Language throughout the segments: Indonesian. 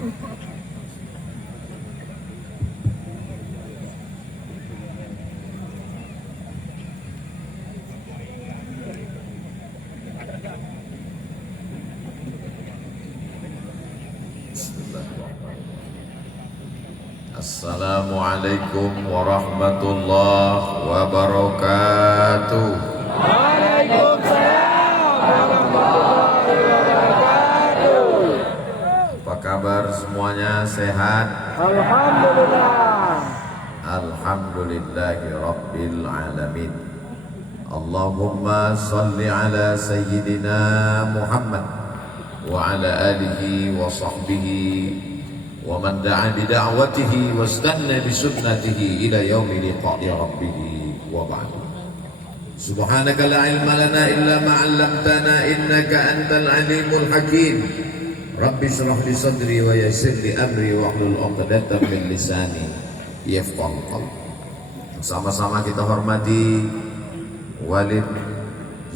Assalamualaikum warahmatullahi wabarakatuh. Waalaikumsalam warahmatullahi wabarakatuh. Apa kabar semuanya, sehat? Alhamdulillah. Alhamdulillahi rabbil alamin. Allahumma salli ala sayyidina Muhammad wa ala alihi wa sahbihi wa man da'a bi da'watihi wastanna bi sunnatihi ila yaumi liqa'i rabbih wa ba'd. Subhanaka la ilma lana illa ma 'allamtana innaka antal alimul hakim. Rabbi shrah li sadri wa yassir li amri wa hlul 'uqdatam min lisani yafqahu qawli. Sama-sama kita hormati Walid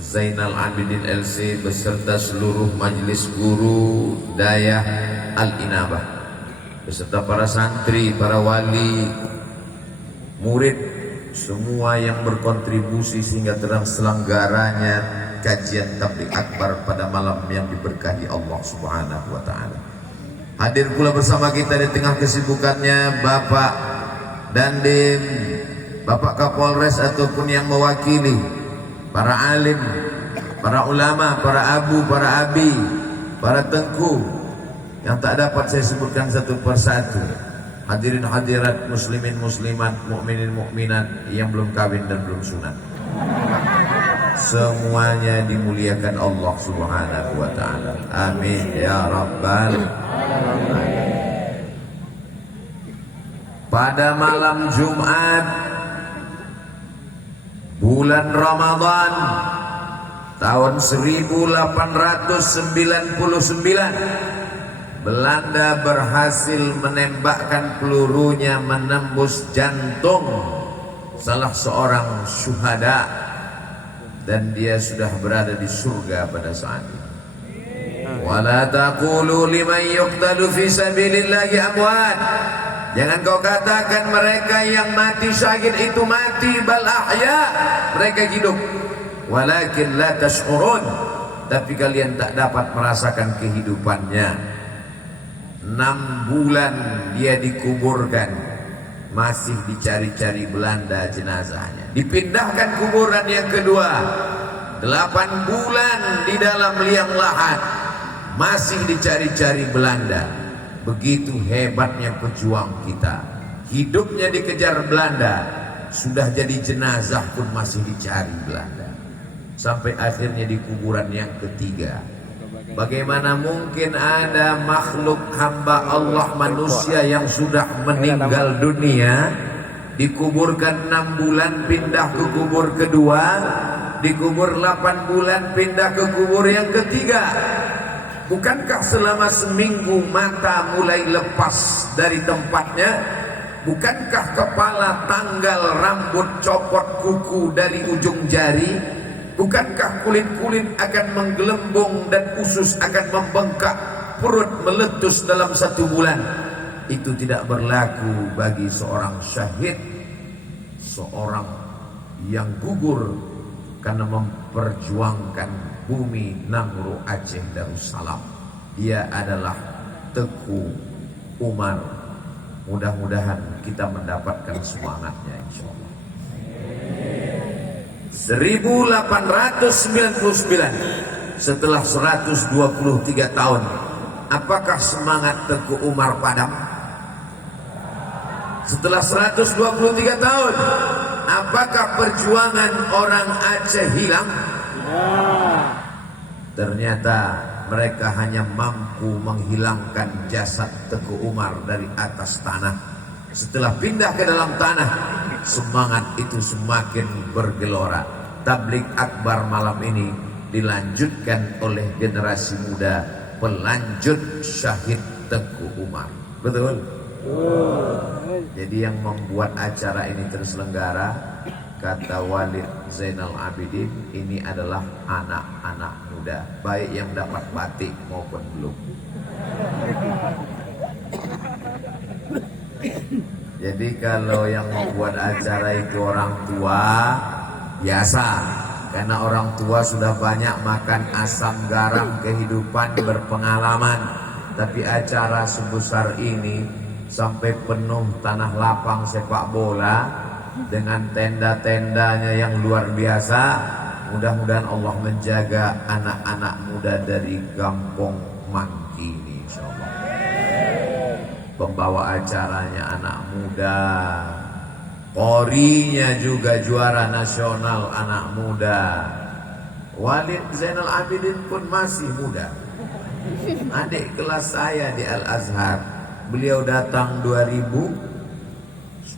Zainal Abidin LC beserta seluruh majelis guru Dayah Al-Inabah, beserta para santri, para wali, murid, semua yang berkontribusi sehingga terselenggaranya kajian tabligh akbar pada malam yang diberkahi Allah Subhanahu wa taala. Hadir pula bersama kita di tengah kesibukannya Bapak Dandim, Bapak Kapolres ataupun yang mewakili, para alim, para ulama, para abu, para abi, para tengku yang tak dapat saya sebutkan satu persatu. Hadirin hadirat, muslimin muslimat, mukminin mukminat yang belum kawin dan belum sunat, semuanya dimuliakan Allah Subhanahu wa taala. Amin ya rabbal alamin. Pada malam Jumat bulan Ramadan tahun 1899, Belanda berhasil menembakkan pelurunya menembus jantung salah seorang syuhada, dan dia sudah berada di surga pada saat itu. Wala taqulu liman yuqtalu fi sabilillahi amwat. Jangan kau katakan mereka yang mati syahid itu mati, bal ahya, mereka hidup. Walakin la tash'urun, tapi kalian tak dapat merasakan kehidupannya. 6 bulan dia dikuburkan, masih dicari-cari Belanda jenazahnya. Dipindahkan kuburan yang kedua, 8 bulan di dalam liang lahat, masih dicari-cari Belanda. Begitu hebatnya pejuang kita, hidupnya dikejar Belanda, sudah jadi jenazah pun masih dicari Belanda, sampai akhirnya di kuburan yang ketiga. Bagaimana mungkin ada makhluk hamba Allah manusia yang sudah meninggal dunia dikuburkan 6 bulan pindah ke kubur kedua, dikubur 8 bulan pindah ke kubur yang ketiga? Bukankah selama seminggu mata mulai lepas dari tempatnya? Bukankah kepala tanggal, rambut copot, kuku dari ujung jari? Bukankah kulit-kulit akan menggelembung dan usus akan membengkak, perut meletus dalam 1 bulan? Itu tidak berlaku bagi seorang syahid, seorang yang gugur karena memperjuangkan bumi Nangro Aceh Darussalam. Dia adalah Teku Umar. Mudah-mudahan kita mendapatkan semangatnya insyaallah. 1899, setelah 123 tahun, apakah semangat Teku Umar padam? Setelah 123 tahun, apakah perjuangan orang Aceh hilang? Ternyata mereka hanya mampu menghilangkan jasad Teku Umar dari atas tanah. Setelah pindah ke dalam tanah, semangat itu semakin bergelora. Tabligh akbar malam ini dilanjutkan oleh generasi muda, pelanjut syahid Teku Umar. Betul? Jadi yang membuat acara ini terselenggara, kata Walid Zainal Abidin, ini adalah anak-anak muda, baik yang dapat batik maupun belum. Jadi kalau yang membuat acara itu orang tua biasa, karena orang tua sudah banyak makan asam garam kehidupan, berpengalaman. Tapi acara sebesar ini sampai penuh tanah lapang sepak bola dengan tenda-tendanya yang luar biasa. Mudah-mudahan Allah menjaga anak-anak muda dari Kampung Mangki ini, insyaallah. Pembawa acaranya anak muda, Qorinya juga juara nasional anak muda. Walid Zainal Abidin pun masih muda, adik kelas saya di Al-Azhar. Beliau datang 2010,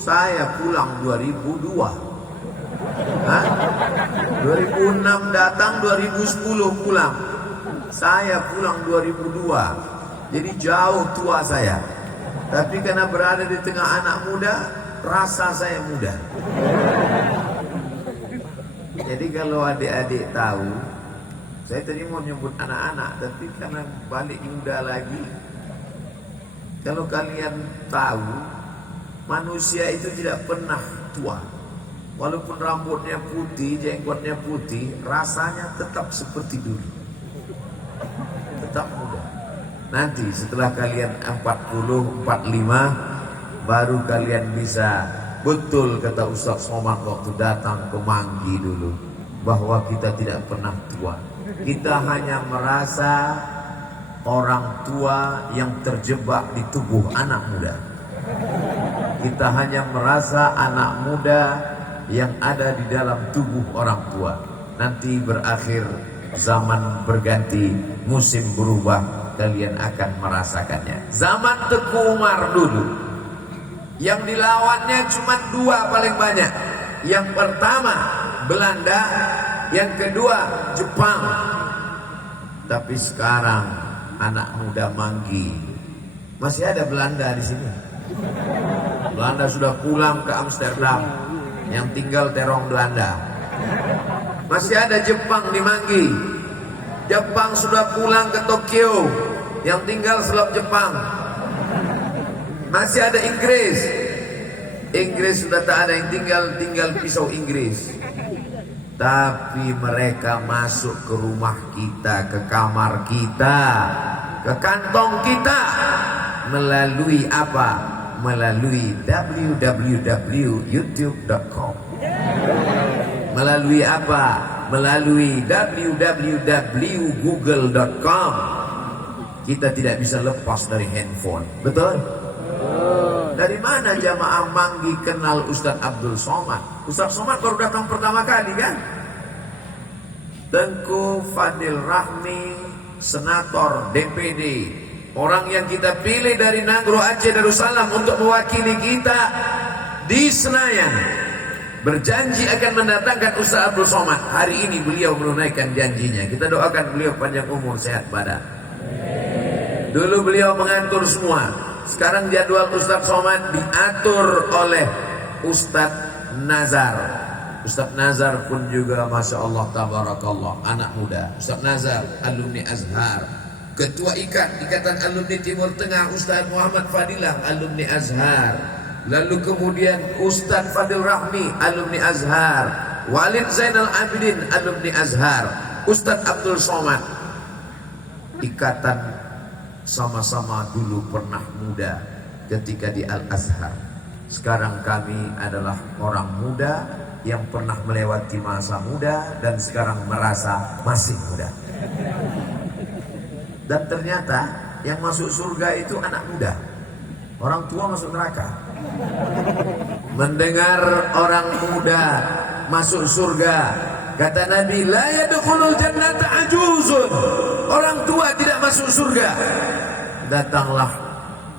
saya pulang 2002. 2006 datang, 2010 pulang. Saya pulang 2002. Jadi jauh tua saya. Tapi karena berada di tengah anak muda, rasa saya muda. Jadi kalau adik-adik tahu, saya tadi mau nyebut anak-anak, tapi karena balik muda lagi. Kalau kalian tahu, manusia itu tidak pernah tua. Walaupun rambutnya putih, jenggotnya putih, rasanya tetap seperti dulu. Tetap muda. Nanti setelah kalian 40, 45, baru kalian bisa betul kata Ustaz Somad waktu datang ke Manggi dulu, bahwa kita tidak pernah tua. Kita hanya merasa orang tua yang terjebak di tubuh anak muda. Kita hanya merasa anak muda yang ada di dalam tubuh orang tua. Nanti berakhir zaman berganti, musim berubah, kalian akan merasakannya. Zaman Teguh Umar dulu, yang dilawannya cuma dua paling banyak. Yang pertama Belanda, yang kedua Jepang. Tapi sekarang anak muda Manggi, masih ada Belanda di sini. Belanda sudah pulang ke Amsterdam, yang tinggal terong Belanda. Masih ada Jepang di Manggi. Jepang sudah pulang ke Tokyo, yang tinggal selop Jepang. Masih ada Inggris. Inggris sudah tak ada, yang tinggal pisau Inggris. Tapi mereka masuk ke rumah kita, ke kamar kita, ke kantong kita. Melalui apa? Melalui www.youtube.com. Melalui apa? Melalui www.google.com. Kita tidak bisa lepas dari handphone. Betul? Dari mana jamaah Manggi kenal Ustadz Abdul Somad? Ustadz Somad baru datang pertama kali kan? Tengku Fadil Rahmi, senator DPD, orang yang kita pilih dari Nagro Aceh Darussalam untuk mewakili kita di Senayan, berjanji akan mendatangkan Ustadz Abdul Somad. Hari ini beliau menunaikan janjinya. Kita doakan beliau panjang umur, sehat badan. Dulu beliau mengatur semua. Sekarang jadwal Ustadz Somad diatur oleh Ustadz Nazar. Ustadz Nazar pun juga Masya Allah Tabarakallah, anak muda. Ustadz Nazar alumni Azhar, Ketua Ikatan Alumni Timur Tengah Ustadz Muhammad Fadilah alumni Azhar. Lalu kemudian Ustadz Fadil Rahmi alumni Azhar, Walid Zainal Abidin alumni Azhar, Ustadz Abdul Somad. Ikatan sama-sama dulu pernah muda ketika di Al-Azhar. Sekarang kami adalah orang muda yang pernah melewati masa muda dan sekarang merasa masih muda. Dan ternyata yang masuk surga itu anak muda. Orang tua masuk neraka. Mendengar orang muda masuk surga, kata Nabi, la yadkhulul jannata ajuzun. Orang tua tidak masuk surga. Datanglah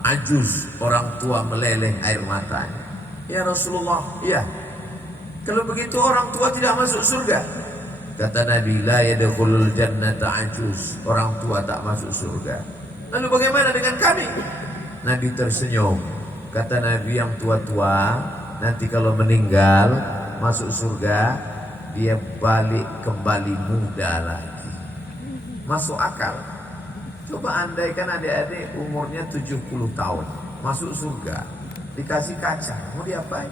ajuz, orang tua meleleh air matanya. Ya Rasulullah, iya. Kalau begitu orang tua tidak masuk surga. Kata Nabi, la yadkhulul jannata ajuz. Orang tua tak masuk surga. Lalu bagaimana dengan kami? Nabi tersenyum. Kata Nabi, yang tua-tua nanti kalau meninggal masuk surga, dia balik kembali muda lagi. Masuk akal. Coba andaikan adik-adik umurnya 70 tahun masuk surga, Dikasih kaca, mau diapain?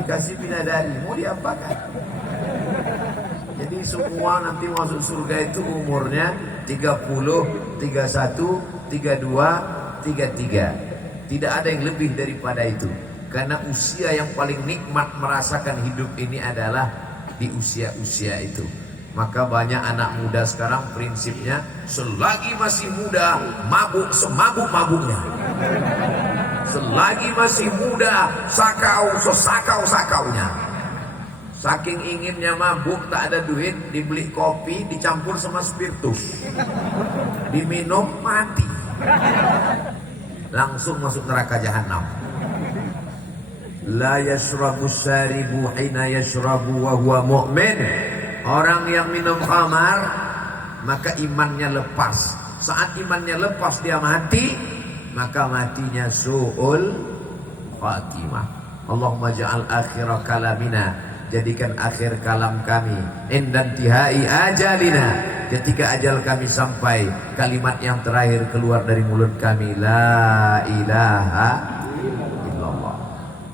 Dikasih bidadari, mau diapakan? Jadi semua nanti masuk surga itu umurnya 30, 31, 32, 33. Tidak ada yang lebih daripada itu. Karena usia yang paling nikmat merasakan hidup ini adalah di usia-usia itu. Maka banyak anak muda sekarang prinsipnya selagi masih muda mabuk semabuk-mabuknya. Selagi masih muda sakau-sakaunya. Saking inginnya mabuk, tak ada duit, dibeli kopi dicampur sama spiritus, diminum mati, langsung masuk neraka jahanam. La yashrabu syaribu hina yashrabu wa huwa mu'min. Orang yang minum khamar maka imannya lepas. Saat imannya lepas dia mati, maka matinya su'ul khatimah. Allahumma ja'al akhir kalamina, jadikan akhir kalam kami indan tihai ajalina, ketika ajal kami sampai, kalimat yang terakhir keluar dari mulut kami, la ilaha illallah.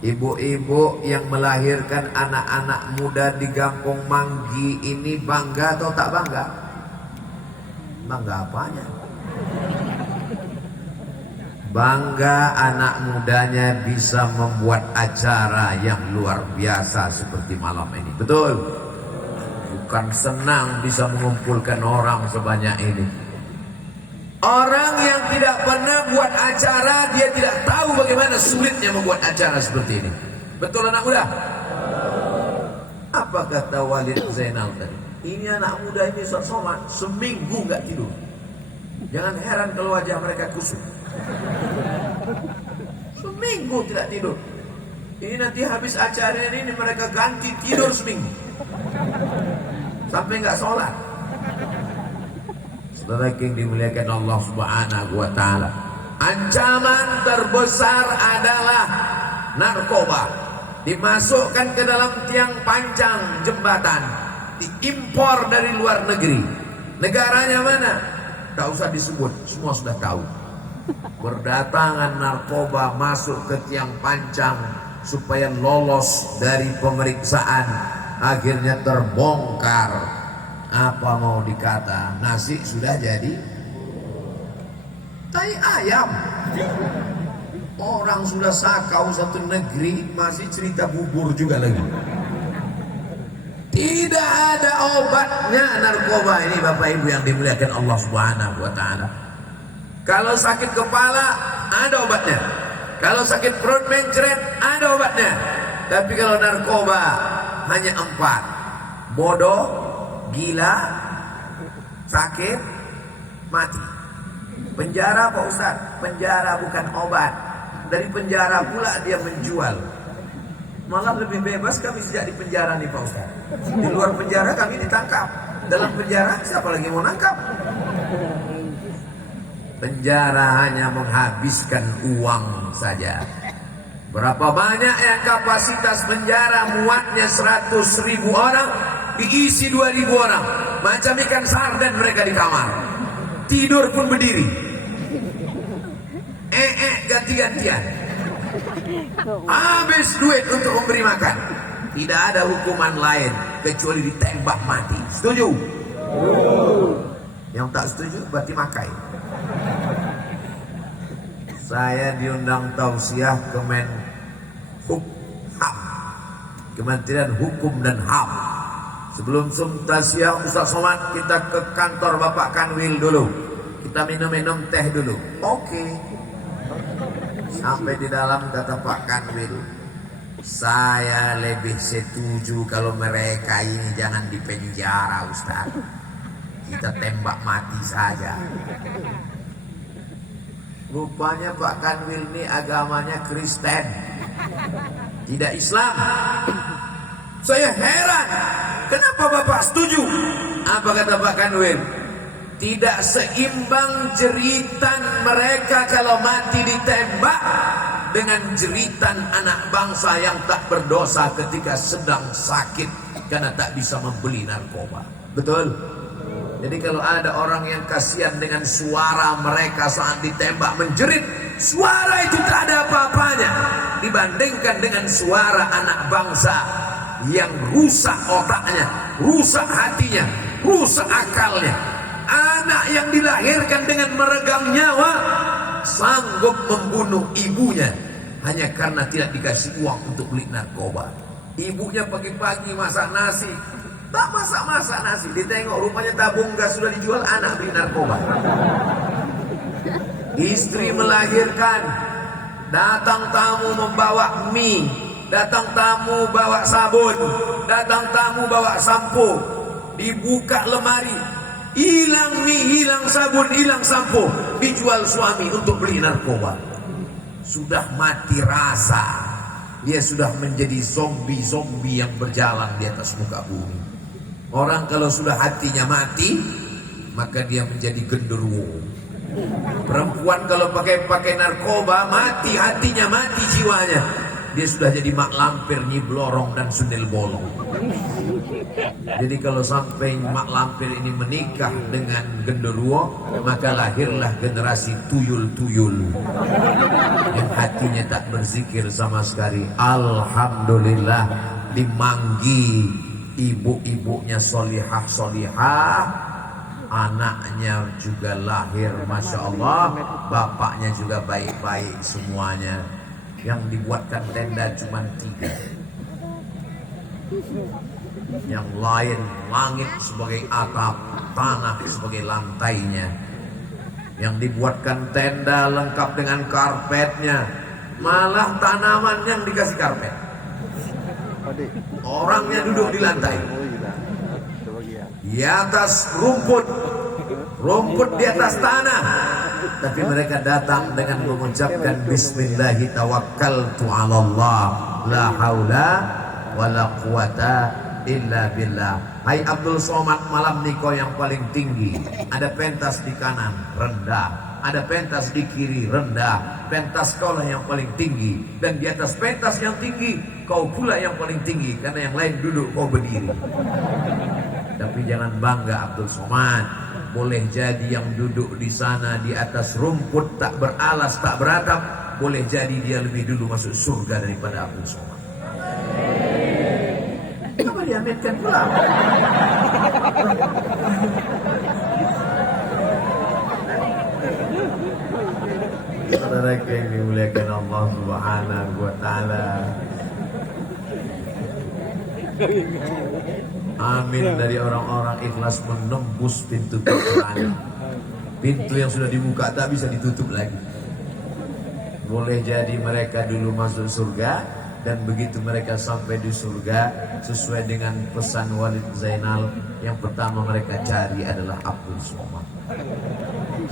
Ibu-ibu yang melahirkan anak-anak muda di Gampong Manggi ini bangga atau tak bangga? Bangga apanya? Bangga anak mudanya bisa membuat acara yang luar biasa seperti malam ini. Betul? Bukan senang bisa mengumpulkan orang sebanyak ini. Orang yang tidak pernah buat acara, dia tidak tahu bagaimana sulitnya membuat acara seperti ini. Betul anak muda? Apa kata Walid Zainal tadi? Ini anak muda ini sholat seminggu nggak tidur. Jangan heran kalau wajah mereka kusut. Seminggu tidak tidur. Ini nanti habis acara ini mereka ganti tidur seminggu, sampai nggak sholat. Saudara yang dimuliakan Allah Subhanahu wa taala, ancaman terbesar adalah narkoba. Dimasukkan ke dalam tiang panjang jembatan, diimpor dari luar negeri. Negaranya mana? Tak usah disebut, semua sudah tahu. Berdatangan narkoba masuk ke tiang panjang supaya lolos dari pemeriksaan. Akhirnya terbongkar. Apa mau dikata, nasi sudah jadi tai ayam. Orang sudah sakau satu negeri, masih cerita bubur juga lagi. Tidak ada obatnya narkoba ini, Bapak Ibu yang dimuliakan Allah Subhanahu wa taala. Kalau sakit kepala ada obatnya, kalau sakit perut mencret ada obatnya. Tapi kalau narkoba hanya 4: bodoh, gila, sakit, mati. Penjara Pak Ustaz, penjara bukan obat. Dari penjara pula dia menjual. Malah lebih bebas kami sejak di penjara nih Pak Ustaz. Di luar penjara kami ditangkap, dalam penjara siapa lagi mau nangkap? Penjara hanya menghabiskan uang saja. Berapa banyak yang kapasitas penjara muatnya 100.000 orang, diisi 2.000 orang. Macam ikan sarden mereka di kamar. Tidur pun berdiri. Ganti-gantian. Habis duit untuk memberi makan. Tidak ada hukuman lain kecuali ditembak mati. Setuju? Yang tak setuju berarti makai. Saya diundang tausiah Kemenham, Kementerian Hukum dan HAM. Sebelum tausiah Ustaz Somad, kita ke kantor Bapak Kanwil dulu. Kita minum-minum teh dulu. Oke. Sampai di dalam kata Pak Kanwil, saya lebih setuju kalau mereka ini jangan dipenjara Ustaz. Kita tembak mati saja. Rupanya Pak Kanwil ini agamanya Kristen, tidak Islam. Saya heran, kenapa Bapak setuju? Apa kata Pak Kanwil? Tidak seimbang jeritan mereka kalau mati ditembak dengan jeritan anak bangsa yang tak berdosa ketika sedang sakit karena tak bisa membeli narkoba. Betul? Jadi kalau ada orang yang kasihan dengan suara mereka saat ditembak menjerit, suara itu tak ada apa-apanya dibandingkan dengan suara anak bangsa yang rusak otaknya, rusak hatinya, rusak akalnya. Anak yang dilahirkan dengan meregang nyawa sanggup membunuh ibunya hanya karena tidak dikasih uang untuk beli narkoba. Ibunya pagi-pagi masak nasi, tak masak-masak nasi, ditengok rupanya tabung gas sudah dijual, anak beli narkoba. Istri melahirkan, datang tamu membawa mie, datang tamu bawa sabun, datang tamu bawa sampo, dibuka lemari, hilang mie, hilang sabun, hilang sampo, dijual suami untuk beli narkoba. Sudah mati rasa, dia sudah menjadi zombie yang berjalan di atas muka bumi. Orang kalau sudah hatinya mati, maka dia menjadi genderuwo. Perempuan kalau pakai narkoba, mati hatinya, mati jiwanya, dia sudah jadi mak lampir, nyi blorong dan sundel bolong. Jadi kalau sampai mak lampir ini menikah dengan genderuwo, maka lahirlah generasi tuyul-tuyul yang hatinya tak berzikir sama sekali. Alhamdulillah, dimanggi ibu-ibunya solihah, anaknya juga lahir Masya Allah, bapaknya juga baik-baik semuanya. Yang dibuatkan tenda cuma 3, yang lain langit sebagai atap, tanah sebagai lantainya. Yang dibuatkan tenda lengkap dengan karpetnya, malah tanaman yang dikasih karpet, orangnya duduk di lantai, di atas rumput di atas tanah. Tapi mereka datang dengan mengucapkan Bismillahi tawakkaltu ala Allah, la haula wala quwata illa billah. Hai Abdul Somad, malam niko yang paling tinggi, ada pentas di kanan, rendah, ada pentas di kiri, rendah. Pentas kau lah yang paling tinggi, dan di atas pentas yang tinggi kau pula yang paling tinggi, karena yang lain duduk, kau berdiri. Tapi jangan bangga Abdul Somad. Boleh jadi yang duduk di sana di atas rumput tak beralas, tak beratap, boleh jadi dia lebih dulu masuk surga daripada Abdul Somad. Kenapa diaminkan pula? Saudara yang dimuliakan Allah Subhanahu wa Ta'ala, amin dari orang-orang ikhlas menembus pintu kekurangan. Pintu yang sudah dibuka tak bisa ditutup lagi. Boleh jadi mereka dulu masuk surga, dan begitu mereka sampai di surga, sesuai dengan pesan Walid Zainal, yang pertama mereka cari adalah Abdul Somad.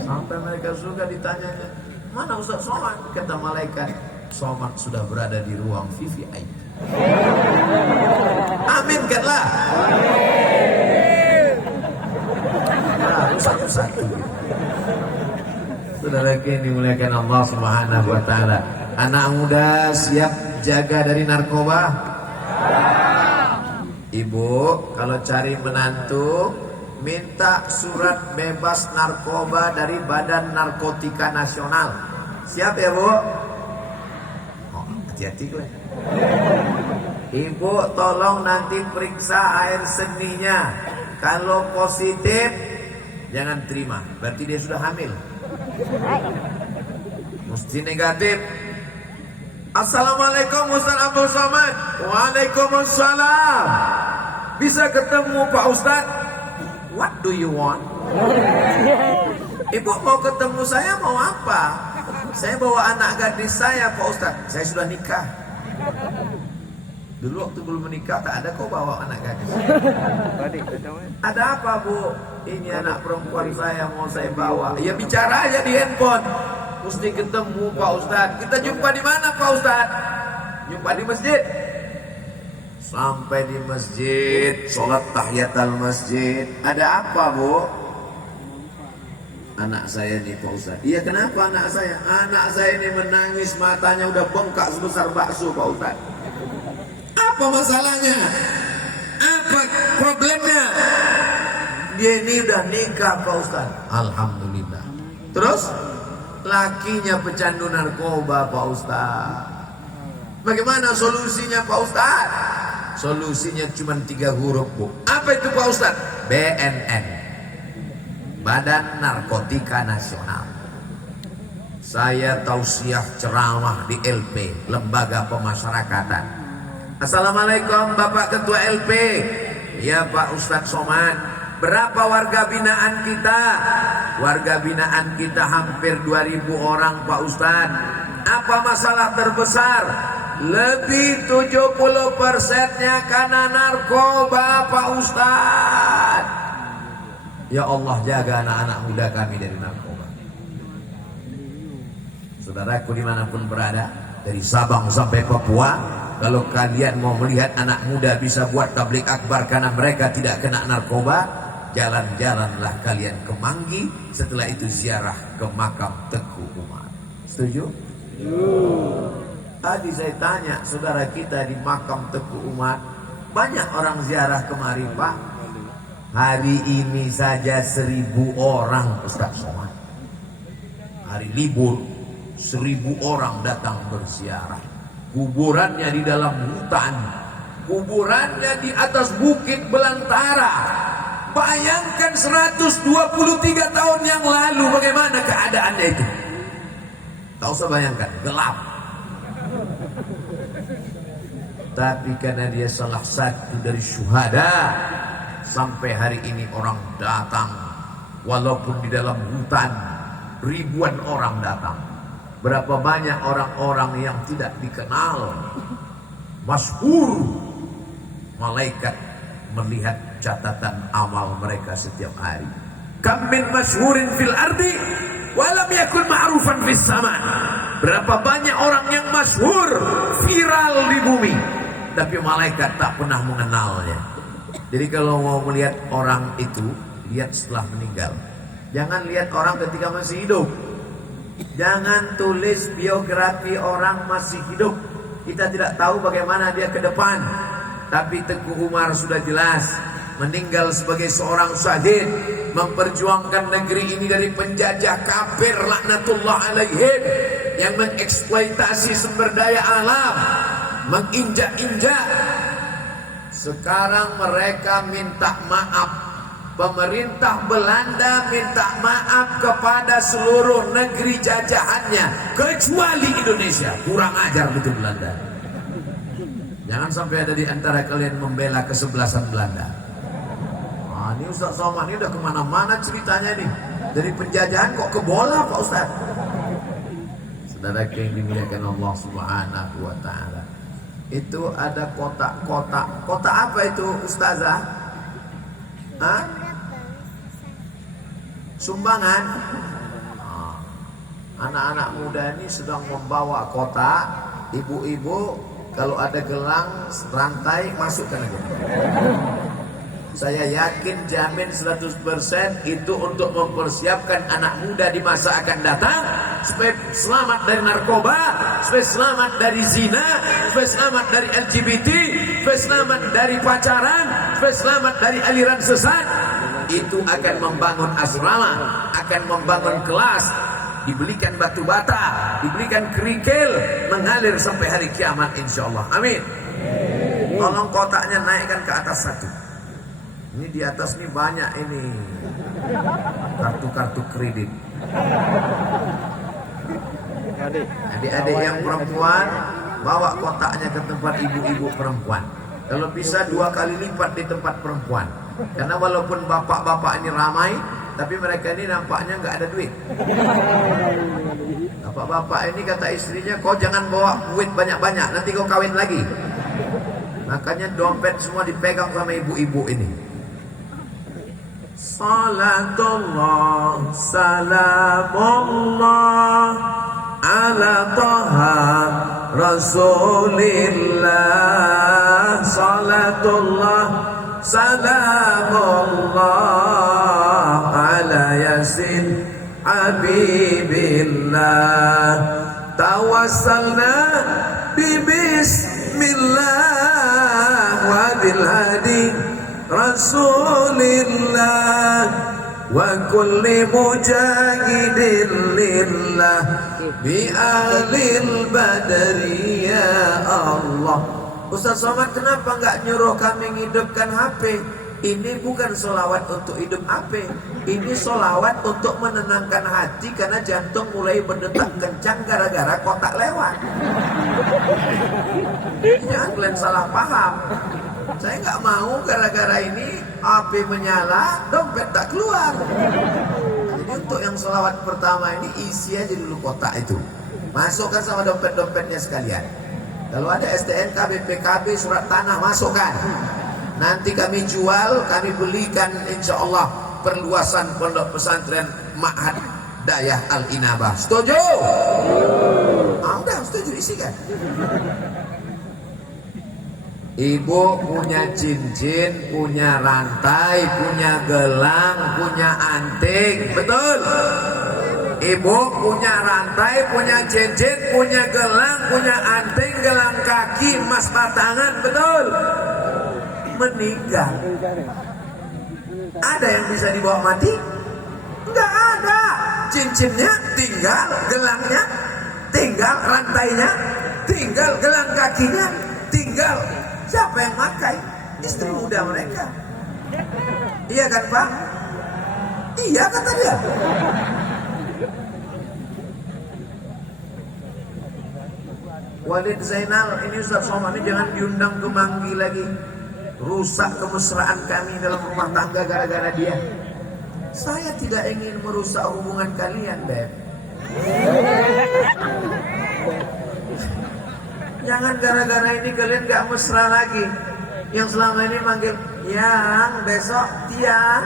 Sampai mereka surga, ditanyanya, mana Ustaz Somad? Kata malaikat, Somad sudah berada di ruang VVIP. Aminkanlah. Harus satu-satu. Saudara yang dimuliakan Allah Subhanahu wa Ta'ala, anak muda siap jaga dari narkoba? Ibu, kalau cari menantu, minta surat bebas narkoba dari Badan Narkotika Nasional. Siap ya Bu? Oh, hati-hati gue. Ibu tolong nanti periksa air seninya. Kalau positif, jangan terima, berarti dia sudah hamil. Mesti negatif. Assalamualaikum Ustaz Abdul Somad. Waalaikumsalam. Bisa ketemu Pak Ustaz? What do you want? Ibu mau ketemu saya, mau apa? Saya bawa anak gadis saya Pak Ustaz. Saya sudah nikah. Dulu waktu belum menikah tak ada kau bawa anak gadis. Ada apa Bu? Ini anak perempuan saya mau saya bawa. Ya bicara aja di handphone. Mesti ketemu Pak Ustadz. Kita jumpa di mana Pak Ustadz? Jumpa di masjid. Sampai di masjid, sholat tahiyatul masjid. Ada apa Bu? Anak saya nih Pak Ustadz. Iya kenapa anak saya? Anak saya ini menangis, matanya udah bengkak sebesar bakso Pak Ustadz. Apa masalahnya? Apa problemnya? dia ini udah nikah Pak Ustaz. Alhamdulillah. Terus lakinya pecandu narkoba Pak Ustaz. Bagaimana solusinya Pak Ustaz? Solusinya cuma 3 huruf Bu. Apa itu Pak Ustaz? BNN, Badan Narkotika Nasional. Saya tausiah ceramah di LP, Lembaga Pemasyarakatan. Assalamualaikum Bapak Ketua LP. Ya Pak Ustadz Somad. Berapa warga binaan kita? Warga binaan kita hampir 2000 orang Pak Ustadz. Apa masalah terbesar? Lebih 70%-nya karena narkoba Pak Ustadz. Ya Allah, jaga anak-anak muda kami dari narkoba. Saudaraku dimanapun berada, dari Sabang sampai Papua, kalau kalian mau melihat anak muda bisa buat tablik akbar karena mereka tidak kena narkoba, jalan-jalanlah kalian ke Manggi, setelah itu ziarah ke makam Teguh Umar. Setuju? Tadi saya tanya saudara kita di makam Teguh Umar, banyak orang ziarah kemari Pak. Hari ini saja 1000 orang Ustaz Somad. Hari libur 1000 orang datang berziarah. Kuburannya di dalam hutan, kuburannya di atas bukit belantara. Bayangkan 123 tahun yang lalu bagaimana keadaannya itu. Tak usah bayangkan, gelap. Tapi karena dia salah satu dari syuhada, sampai hari ini orang datang. Walaupun di dalam hutan ribuan orang datang. Berapa banyak orang-orang yang tidak dikenal, masyhur. Malaikat melihat catatan amal mereka setiap hari. Kam min masyhurin fil ardi walam yakun ma'rufan fis sama. Berapa banyak orang yang masyhur, viral di bumi, tapi malaikat tak pernah mengenalnya. Jadi kalau mau melihat orang itu, lihat setelah meninggal. Jangan lihat orang ketika masih hidup. Jangan tulis biografi orang masih hidup. Kita tidak tahu bagaimana dia ke depan. Tapi Teguh Umar sudah jelas meninggal sebagai seorang syahid, memperjuangkan negeri ini dari penjajah kafir laknatullah alaihim yang mengeksploitasi sumber daya alam, menginjak-injak. Sekarang mereka minta maaf. Pemerintah Belanda minta maaf kepada seluruh negeri jajahannya kecuali Indonesia. Kurang ajar betul Belanda. Jangan sampai ada di antara kalian membela kesebelasan Belanda. Nah, ini Ustaz Somad ini udah kemana-mana ceritanya nih. Dari penjajahan kok ke bola Pak Ustaz. Saudara yang dimuliakan Allah Subhanahu wa Ta'ala, itu ada kotak-kotak. Kotak apa itu Ustazah? Hah? Sumbangan. Anak-anak muda ini sedang membawa kotak. Ibu-ibu kalau ada gelang rantai masukkan aja. Saya yakin jamin 100% itu untuk mempersiapkan anak muda di masa akan datang supaya selamat dari narkoba, supaya selamat dari zina, supaya selamat dari LGBT, supaya selamat dari pacaran, supaya selamat dari aliran sesat. Itu akan membangun asrama, akan membangun kelas, dibelikan batu bata, dibelikan kerikil, mengalir sampai hari kiamat insyaallah. Amin. Tolong kotaknya naikkan ke atas satu. Ini di atas ini banyak ini kartu-kartu kredit. Adik-adik yang perempuan bawa kotaknya ke tempat ibu-ibu perempuan. Kalau bisa 2 kali lipat di tempat perempuan. Karena walaupun bapak-bapak ini ramai, tapi mereka ini nampaknya nggak ada duit. Bapak-bapak ini kata istrinya, kau jangan bawa duit banyak-banyak, nanti kau kawin lagi. Makanya dompet semua dipegang sama ibu-ibu ini. Salatullah, salamullah ala taha rasulillah. Salatullah, salamullah ala yasin habibillah. Tawassalna bi bismillah wa bil hadi Rasulillah wa kulli mujahidin lillah bi ahlil badri ya Allah. Ustaz Somad kenapa enggak nyuruh kami ngidupkan HP? Ini bukan solawat untuk hidup HP. Ini solawat untuk menenangkan hati karena jantung mulai berdetak kencang gara-gara kotak lewat. Jangan kalian salah paham. Saya nggak mau gara-gara ini HP menyala, dompet tak keluar. Jadi untuk yang solawat pertama ini isi aja dulu kotak itu. Masukkan sama dompet-dompetnya sekalian. Kalau ada STNK, BPKB, surat tanah masukkan. Nanti kami jual, kami belikan insya Allah perluasan pondok pesantren Ma'had Dayah Al-Inabah. Setuju? Udah setuju, isikan. Ibu punya cincin, punya rantai, punya gelang, punya anting, betul? Ibu punya rantai, punya cincin, punya gelang, punya anting, gelang kaki, emas batangan, betul? Meninggal. Ada yang bisa dibawa mati? Enggak ada. Cincinnya tinggal, gelangnya tinggal, rantainya tinggal, gelang kakinya tinggal. Siapa yang makai? Istri muda mereka. Iya kan Pak? Iya kata dia. Walid Zainal, ini Ustaz Somad ini jangan diundang ke Manggi lagi. Rusak kemesraan kami dalam rumah tangga gara-gara dia. Saya tidak ingin merusak hubungan kalian, Beb. Jangan gara-gara ini kalian gak mesra lagi. Yang selama ini manggil yang, besok tiang.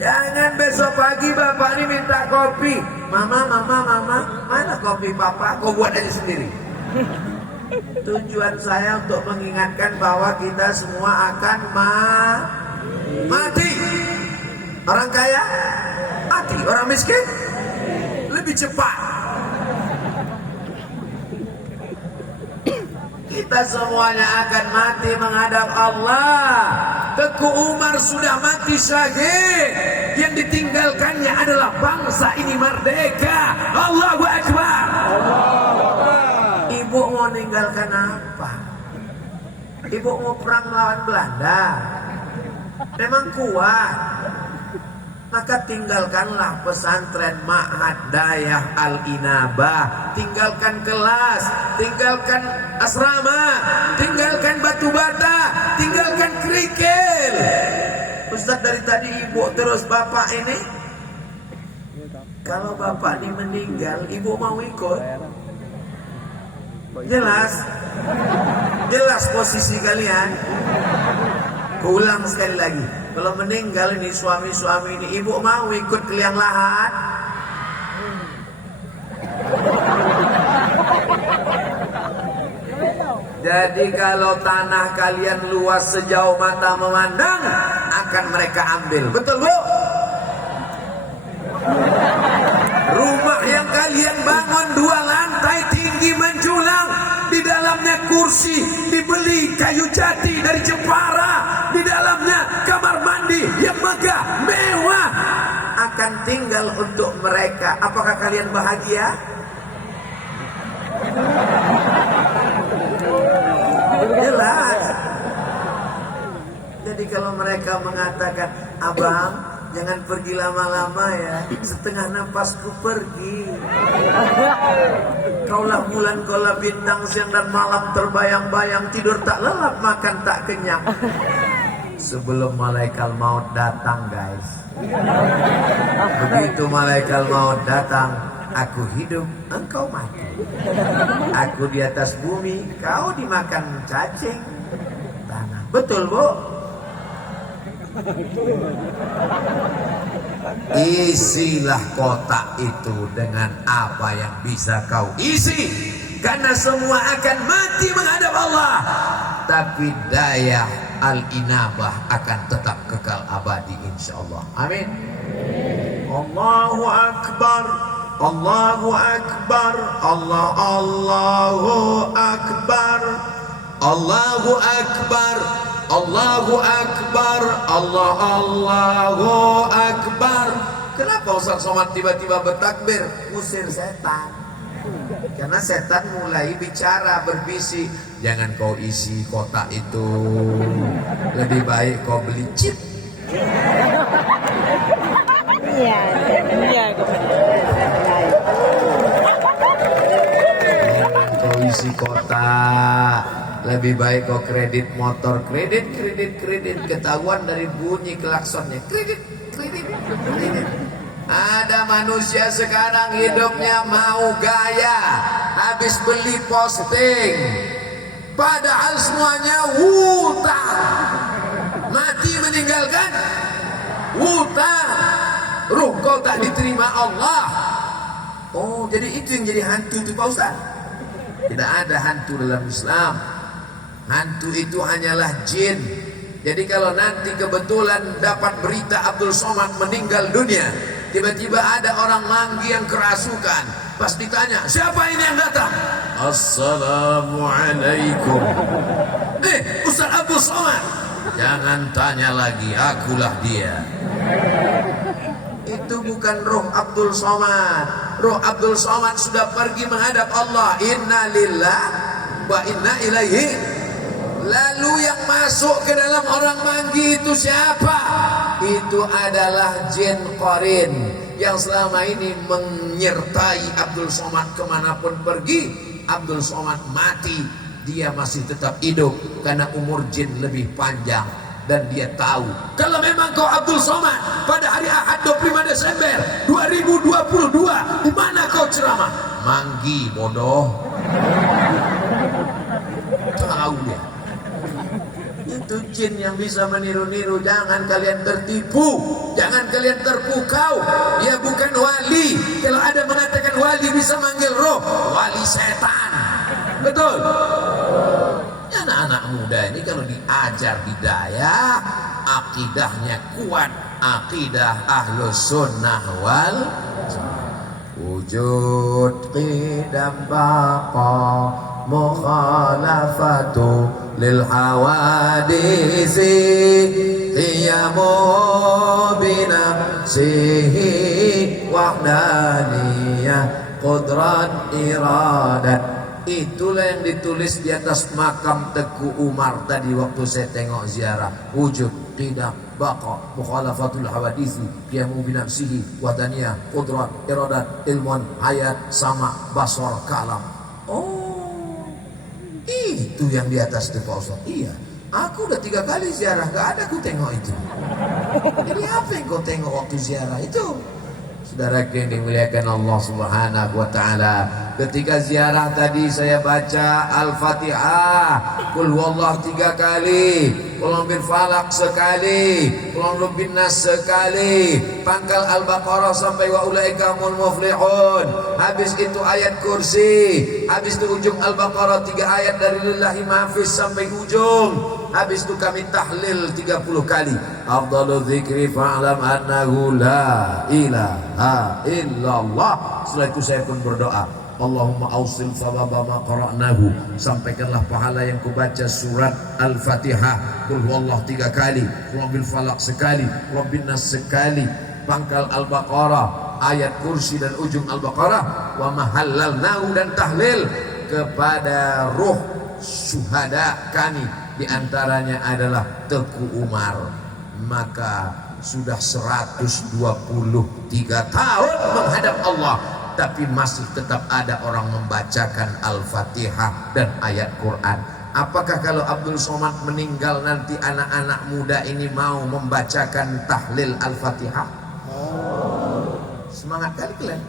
Jangan besok pagi bapak ini minta kopi. Mama, mana kopi papa? Kau buat aja sendiri. Tujuan saya untuk mengingatkan bahwa kita semua akan mati. Orang kaya mati, orang miskin lebih cepat. Kita semuanya akan mati menghadap Allah. Teku Umar sudah mati syahid. Yang ditinggalkannya adalah bangsa ini merdeka. Allahu Akbar. Ibu mau meninggalkan apa? Ibu mau perang melawan Belanda. Memang kuat. Maka tinggalkanlah pesantren Ma'had Dayah Al-Inabah. Tinggalkan kelas, tinggalkan asrama, tinggalkan batu bata, tinggalkan kerikil. Ustaz dari tadi ibu terus bapak ini. Kalau bapak ini meninggal, ibu mau ikut? Jelas? Jelas posisi kalian? Ulang sekali lagi. Kalau meninggal ini suami-suami ini, ibu mau ikut ke liang lahat? Jadi kalau tanah kalian luas sejauh mata memandang, akan mereka ambil. Betul Bu? Rumah yang kalian bangun 2 lantai tinggi menjulang, di dalamnya kursi dibeli kayu jati dari Jepara, di dalamnya kamar mandi yang megah mewah, akan tinggal untuk mereka. Apakah kalian bahagia? Jelas. Jadi kalau mereka mengatakan, abang jangan pergi lama-lama ya, setengah napasku pergi. Kaulah bulan, kaulah bintang, siang dan malam terbayang-bayang, tidur tak lelap, makan tak kenyang. Sebelum malaikat maut datang guys. Begitu malaikat maut datang, aku hidup, engkau mati. Aku di atas bumi, kau dimakan cacing tanah. Betul Bu? Isilah kotak itu dengan apa yang bisa kau isi, karena semua akan mati menghadap Allah. Tapi Dayah Al-Inabah akan tetap kekal abadi insyaallah. Amin. Allahu Akbar, Allahu Akbar, Allahu Akbar, Allahu Akbar. Allahu Akbar, Allahu Akbar. Kenapa Ustaz Somad tiba-tiba bertakbir? Usir setan. Karena setan mulai bicara, berbisik. Jangan kau isi kotak itu, lebih baik kau beli chip. Kau isi kotak, lebih baik kau kredit motor. Kredit. Ketahuan dari bunyi klaksonnya. Kredit. Ada manusia sekarang hidupnya mau gaya, habis beli posting, padahal semuanya hutang. Mati meninggalkan hutang. Ruh kau tak diterima Allah. Oh, jadi itu yang jadi hantu itu Pak Ustaz? Tidak ada hantu dalam Islam. Hantu itu hanyalah jin. Jadi kalau nanti kebetulan dapat berita Abdul Somad meninggal dunia, tiba-tiba ada orang manggi yang kerasukan, pas ditanya, siapa ini yang datang? Assalamualaikum. Ustaz Abdul Somad. Jangan tanya lagi, akulah dia. Itu bukan roh Abdul Somad. Roh Abdul Somad sudah pergi menghadap Allah. Inna lillah wa inna ilaihi. Lalu yang masuk ke dalam orang manggi itu siapa? Itu adalah jin qarin yang selama ini menyertai Abdul Somad kemanapun pergi. Abdul Somad mati, dia masih tetap hidup karena umur jin lebih panjang. Dan dia tahu, kalau memang kau Abdul Somad pada hari Ahad 25 Desember 2022, di mana kau ceramah? Manggi, bodoh. Tahu ya. Itu jin yang bisa meniru-niru. Jangan kalian tertipu, jangan kalian terpukau. Dia bukan wali. Kalau ada mengatakan wali bisa manggil roh, wali setan. Betul. Anak-anak muda ini kalau diajar hidayah, akidahnya kuat, akidah ahlus sunnah wal wujud qidam baqa mukhalafatu lil hawadisi qiyamu binafsihi wahdaniyah qudrat iradat. Itulah yang ditulis di atas makam Teguh Umar tadi waktu saya tengok ziarah. Wujud qidam baqa mukhalafatul hawadisi qiyamu binafsihi wahdaniyah qudrat iradat ilmun hayat sama basar kalam. Oh, itu yang di atas itu Pak Ustaz. Iya, aku udah 3 kali ziarah, gak ada aku tengok itu. Jadi apa yang kau tengok waktu ziarah itu? Saudara yang dimuliakan Allah Subhanahu wa taala, ketika ziarah tadi saya baca Al-Fatihah, Qul huwallahu 3 kali, Qul bil falaq sekali, Qul bin nas sekali, pangkal Al-Baqarah sampai wa ulaika humul muflihun. Habis itu ayat kursi, habis itu ujung Al-Baqarah 3 ayat dari lillahi ma'fiz sampai ujung. Habis itu kami tahlil 30 kali. Afdalu dzikri fa'lam annahu la ilaha illallah. Setelah itu saya pun berdoa, Allahumma awsil thawaba ma qara'nahu. Sampaikanlah pahala yang kubaca surat Al-Fatihah, Qul huwallahu 3 kali, Qul bil falaq sekali, Rabbin nas sekali, pangkal Al-Baqarah, ayat kursi dan ujung Al-Baqarah, wa mahallalnahu dan tahlil kepada ruh syuhada kami, di antaranya adalah Teguh Umar. Maka sudah 123 tahun menghadap Allah, tapi masih tetap ada orang membacakan Al-Fatihah dan ayat Quran. Apakah kalau Abdul Somad meninggal nanti anak-anak muda ini mau membacakan tahlil Al-Fatihah? Semangat kali kalian.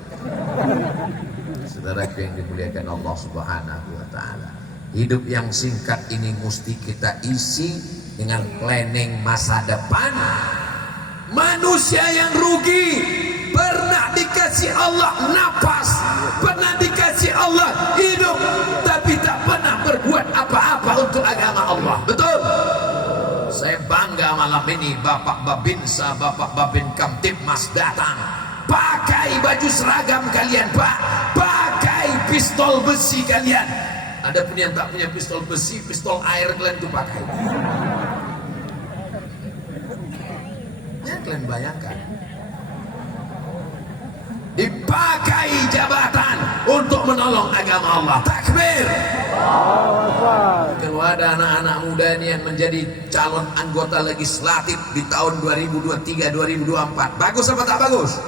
Saudara yang dimuliakan Allah Subhanahu wa taala, hidup yang singkat ini mesti kita isi dengan planning masa depan. Manusia yang rugi, pernah dikasih Allah napas, pernah dikasih Allah hidup, tapi tak pernah berbuat apa-apa untuk agama Allah. Betul? Saya bangga malam ini Bapak Babinsa, Bapak Babin Kamtibmas datang. Pakai baju seragam kalian, Pak. Pakai pistol besi kalian. Ada pun yang tak punya pistol besi, pistol air kalian tuh pakai. Ya kalian bayangkan. Dipakai jabatan untuk menolong agama Allah. Takbir. Kalau ada anak-anak muda ini yang menjadi calon anggota legislatif di tahun 2023-2024, bagus apa tak bagus?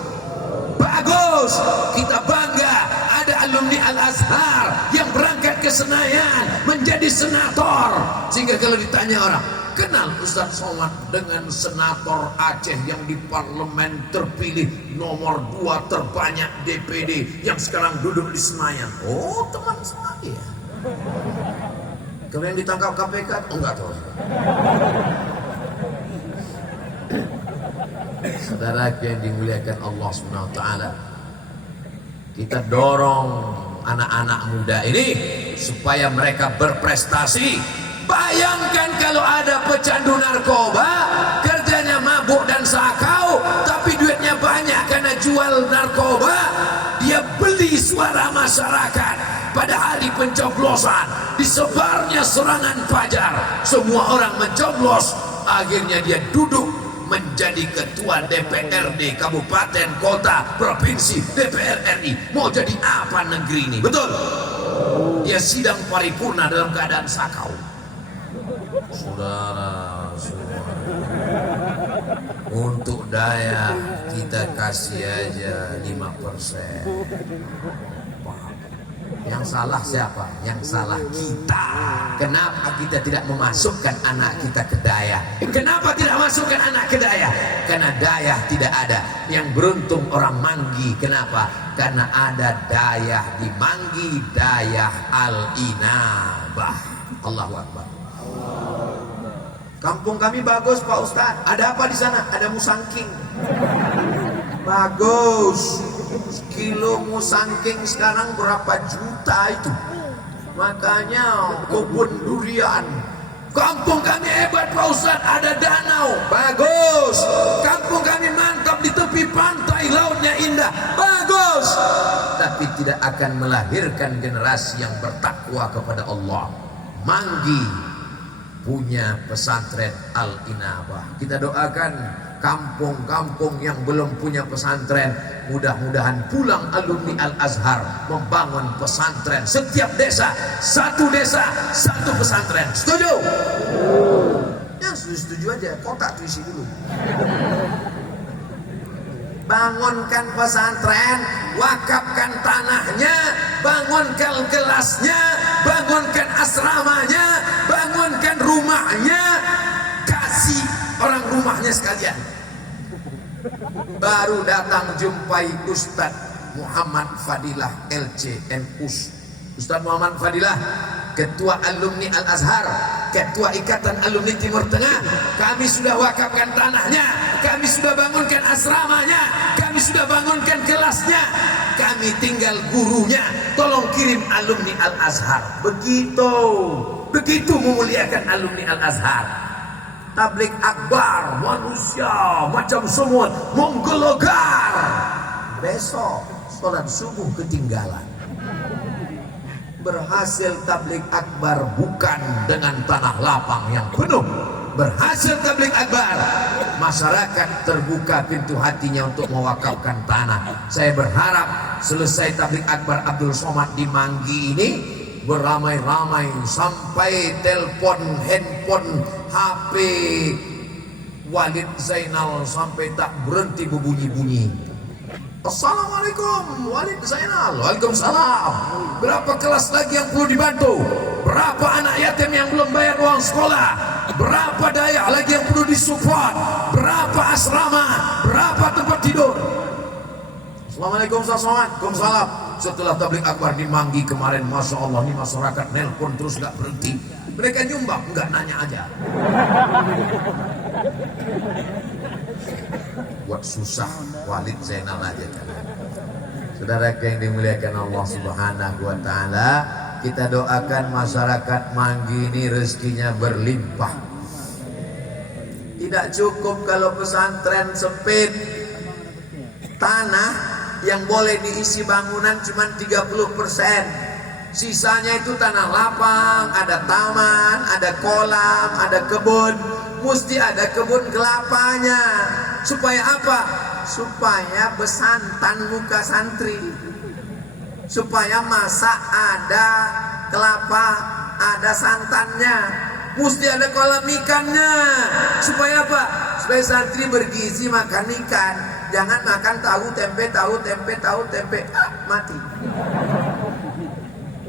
Bagus. Kita bangga ada alumni Al-Azhar yang berangkat ke Senayan menjadi senator. Sehingga kalau ditanya orang, kenal Ustaz Somad dengan senator Aceh yang di parlemen terpilih nomor 2 terbanyak DPD yang sekarang duduk di Senayan? Oh, teman saya. Kalau yang ditangkap KPK, enggak tahu. Saudara yang dimuliakan Allah Subhanahu wa taala, kita dorong anak-anak muda ini supaya mereka berprestasi. Bayangkan kalau ada pecandu narkoba, kerjanya mabuk dan sakau, tapi duitnya banyak karena jual narkoba. Dia beli suara masyarakat pada hari pencoblosan, disebarnya serangan fajar, semua orang mencoblos, akhirnya dia duduk menjadi ketua DPRD kabupaten, kota, provinsi, DPR RI. Mau jadi apa negeri ini? Betul? Dia sidang paripurna dalam keadaan sakau. Saudara semua, untuk daya kita kasih aja 5%. Yang salah siapa? Yang salah kita. Kenapa kita tidak memasukkan anak kita ke daya? Kenapa tidak masukkan anak ke daya? Karena daya tidak ada. Yang beruntung orang Manggi. Kenapa? Karena ada daya di Manggi, daya Al-Inabah. Allahu Akbar. Kampung kami bagus Pak Ustaz. Ada apa di sana? Ada musangking. Bagus. Kilo musangking sekarang berapa juta itu? Makanya kebun durian. Kampung kami hebat Pak Ustaz, ada danau. Bagus. Kampung kami mantap di tepi pantai, lautnya indah. Bagus. Tapi tidak akan melahirkan generasi yang bertakwa kepada Allah. Manggi punya pesantren Al-Inabah. Kita doakan kampung-kampung yang belum punya pesantren, mudah-mudahan pulang alumni Al-Azhar membangun pesantren. Setiap desa satu pesantren. Setuju? Ya setuju aja, kotak tuh isi dulu. Bangunkan pesantren, wakafkan tanahnya, bangunkan kelasnya, bangunkan asramanya, bangunkan rumahnya, kasih orang rumahnya sekalian. Baru datang jumpai Ustadz Muhammad Fadilah LCNUS. Ustadz Muhammad Fadilah, Ketua Alumni Al-Azhar, Ketua Ikatan Alumni Timur Tengah. Kami sudah wakafkan tanahnya, kami sudah bangunkan asramanya, kami sudah bangunkan kelasnya, kami tinggal gurunya. Tolong kirim alumni Al-Azhar. Begitu memuliakan alumni Al-Azhar. Tablik akbar, manusia macam semut menggelegar. Besok sholat subuh ketinggalan. Berhasil tablik akbar bukan dengan tanah lapang yang penuh. Berhasil tablik akbar, masyarakat terbuka pintu hatinya untuk mewakafkan tanah. Saya berharap selesai tablik akbar Abdul Somad di Manggi ini, beramai-ramai sampai telepon, handphone, HP Walid Zainal sampai tak berhenti berbunyi-bunyi. Assalamualaikum Walid Zainal. Waalaikumsalam. Berapa kelas lagi yang perlu dibantu? Berapa anak yatim yang belum bayar uang sekolah? Berapa daya lagi yang perlu disupport? Berapa asrama? Berapa tempat tidur? Assalamualaikum Waalaikumsalam. Setelah tablik akbar di Manggi kemarin, Masya Allah, ini masyarakat nelpon terus gak berhenti. Mereka nyumbang, nggak nanya aja. Buat susah Walid Zainal aja kan. Saudara yang dimuliakan Allah Subhanahu wa taala, kita doakan masyarakat Manggi ini rezekinya berlimpah. Tidak cukup kalau pesantren sempit. Tanah yang boleh diisi bangunan cuma 30%. Sisanya itu tanah lapang, ada taman, ada kolam, ada kebun. Mesti ada kebun kelapanya. Supaya apa? Supaya besantan muka santri. Supaya masak ada kelapa, ada santannya, mesti ada kolam ikannya. Supaya apa? Supaya santri bergizi makan ikan. Jangan makan tahu tempe, mati.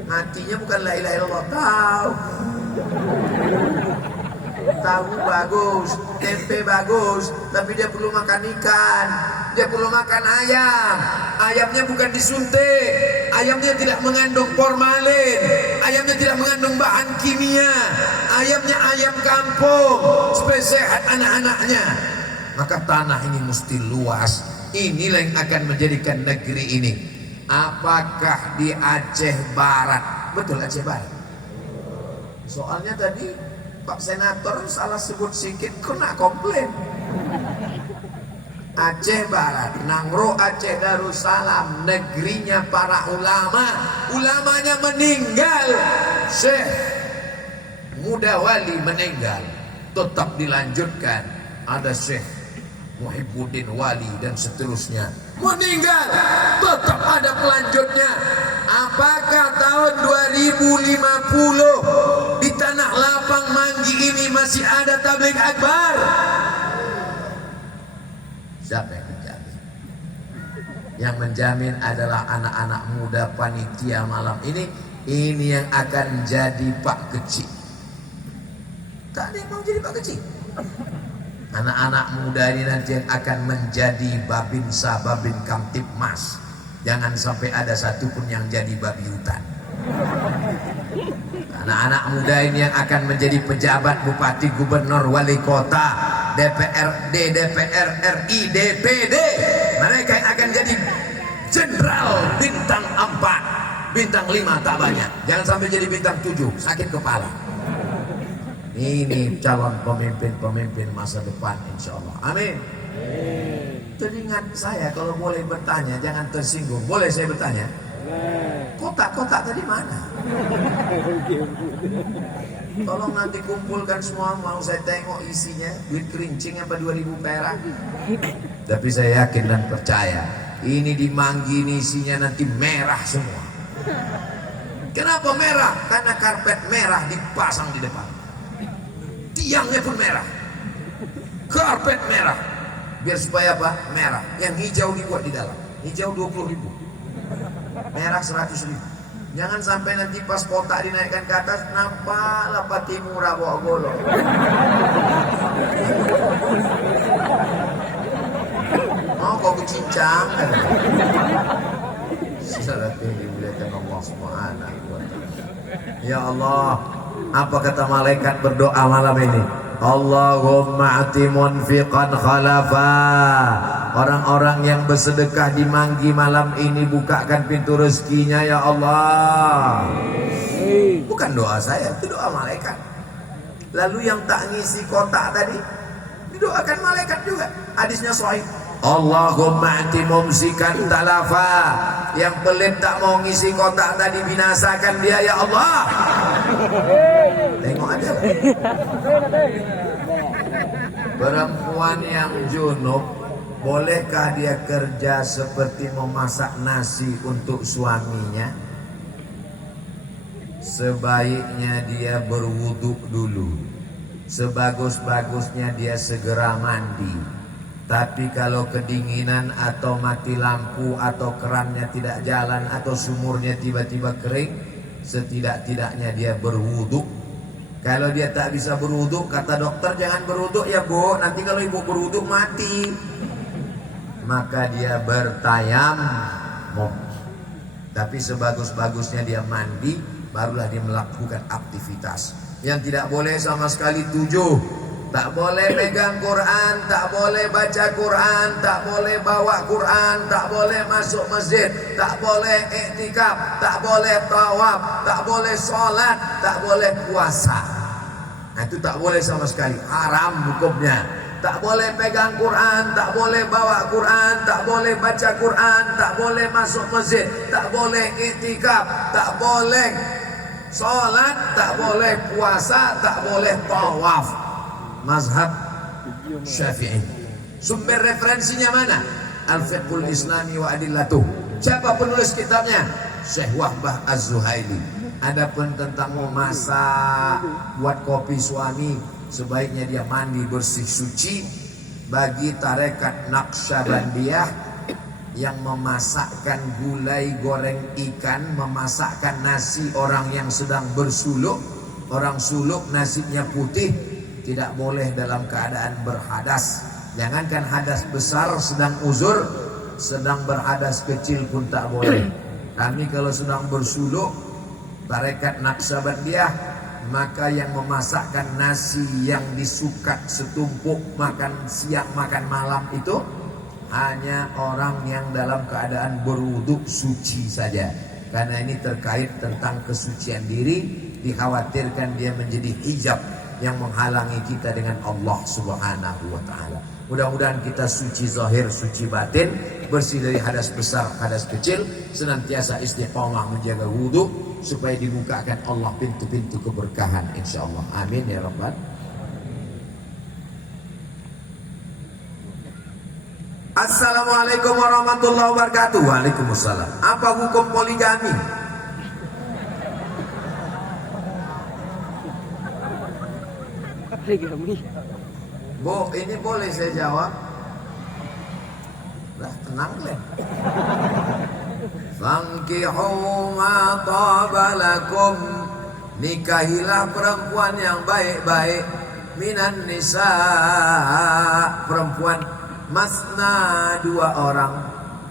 Matinya bukan la ilaha illallah, tahu bagus, tempe bagus, tapi dia perlu makan ikan, dia perlu makan ayam. Ayamnya bukan disuntik, ayamnya tidak mengandung formalin, ayamnya tidak mengandung bahan kimia, ayamnya ayam kampung supaya sehat anak-anaknya. Maka tanah ini mesti luas. Inilah yang akan menjadikan negeri ini. Apakah di Aceh Barat? Betul Aceh Barat. Soalnya tadi Pak Senator salah sebut sedikit kena komplain. Aceh Barat, Nangro Aceh Darussalam, negerinya para ulama. Ulamanya meninggal. Syekh Muda Wali meninggal, tetap dilanjutkan. Ada Syekh Muhibbuddin Wali dan seterusnya meninggal, tetap ada pelanjutnya. Apakah tahun 2050 di tanah lapang Manggi ini masih ada tabligh akbar? Siapa yang menjamin? Yang menjamin adalah anak-anak muda panitia malam ini. Ini yang akan jadi Pak Kecik. Tak ada yang mau jadi Pak Kecik. Anak-anak muda ini nanti yang akan menjadi Babinsa, Babin Kamtibmas. Jangan sampai ada satupun yang jadi babi hutan. Anak-anak muda ini yang akan menjadi pejabat, bupati, gubernur, wali kota, DPRD, DPR RI, DPD. Mereka yang akan jadi jenderal bintang 4, bintang 5 tak banyak. Jangan sampai jadi bintang 7, sakit kepala. Ini calon pemimpin-pemimpin masa depan, insya Allah. Amin. Teringat saya kalau boleh bertanya, jangan tersinggung. Boleh saya bertanya? Kotak-kotak tadi mana? Tolong nanti kumpulkan semua, mau saya tengok isinya. Duit kerincing apa 2000 perak. Tapi saya yakin dan percaya, ini di Manggi ini isinya nanti merah semua. Kenapa merah? Karena karpet merah dipasang di depan. Tiangnya pun merah, karpet merah, biar supaya apa? Merah. Yang hijau dibuat di dalam. Hijau 20.000, merah 100.000. Jangan sampai nanti pas kotak dinaikkan ke atas, nampaklah Pak Timura bawa golok. Oh, kau kecincang kan? Salatu dimuliakan Allah Subhanahu wa ta'ala. Ya Allah, apa kata malaikat berdoa malam ini? Allahumma ati munfiqan khalafa. Orang-orang yang bersedekah di Manggi malam ini, bukakan pintu rezekinya ya Allah. Bukan doa saya, itu doa malaikat. Lalu yang tak ngisi kotak tadi didoakan malaikat juga. Hadisnya sahih. Allahumma ati mumsikan talafa. Yang pelit tak mau ngisi kotak tadi, binasakan dia ya Allah. Tengok aja. Perempuan yang junub, bolehkah dia kerja seperti memasak nasi untuk suaminya? Sebaiknya dia berwuduk dulu. Sebagus-bagusnya dia segera mandi. Tapi kalau kedinginan atau mati lampu atau kerannya tidak jalan atau sumurnya tiba-tiba kering, setidak-tidaknya dia berwuduk. Kalau dia tak bisa berwuduk, kata dokter jangan berwuduk ya Bu, nanti kalau ibu berwuduk mati. Maka dia bertayamum. Tapi sebagus-bagusnya dia mandi, barulah dia melakukan aktivitas. Yang tidak boleh sama sekali 7. Tak boleh pegang Quran, tak boleh baca Quran, tak boleh bawa Quran, tak boleh masuk masjid, tak boleh iktikaf, tak boleh tawaf, tak boleh sholat, tak boleh puasa. Nah itu tak boleh sama sekali, haram hukumnya. Tak boleh pegang Quran, tak boleh bawa Quran, tak boleh baca Quran, tak boleh masuk masjid, tak boleh iktikaf, tak boleh sholat, tak boleh puasa, tak boleh tawaf. Mazhab Syafi'i. Sumber referensinya mana? Al-Fiqhul Islami wa Adillatuh. Siapa penulis kitabnya? Syekh Wahbah Az-Zuhaili. Adapun tentang memasak, buat kopi suami, sebaiknya dia mandi bersih suci. Bagi tarekat Naqsyabandiyah yang memasakkan gulai goreng ikan, memasakkan nasi orang yang sedang bersuluk, orang suluk nasinya putih, tidak boleh dalam keadaan berhadas. Jangankan hadas besar sedang uzur, sedang berhadas kecil pun tak boleh. Kami kalau sedang bersuluk tarekat Naqsyabandiyah, maka yang memasakkan nasi yang disukat setumpuk makan siang makan malam itu hanya orang yang dalam keadaan berwuduk suci saja. Karena ini terkait tentang kesucian diri, dikhawatirkan dia menjadi hijab yang menghalangi kita dengan Allah Subhanahu wa taala. Mudah-mudahan kita suci zahir, suci batin, bersih dari hadas besar, hadas kecil, senantiasa istiqamah menjaga wudu supaya dibukakan Allah pintu-pintu keberkahan insyaallah. Amin ya rabbal. Assalamualaikum warahmatullahi wabarakatuh. Waalaikumsalam. Apa hukum poligami? Poligami. Bu, ini boleh saya jawab? Lah, tenang leh. Fankihu ma taba lakum, nikahilah perempuan yang baik-baik, minan nisa, perempuan masna 2 orang,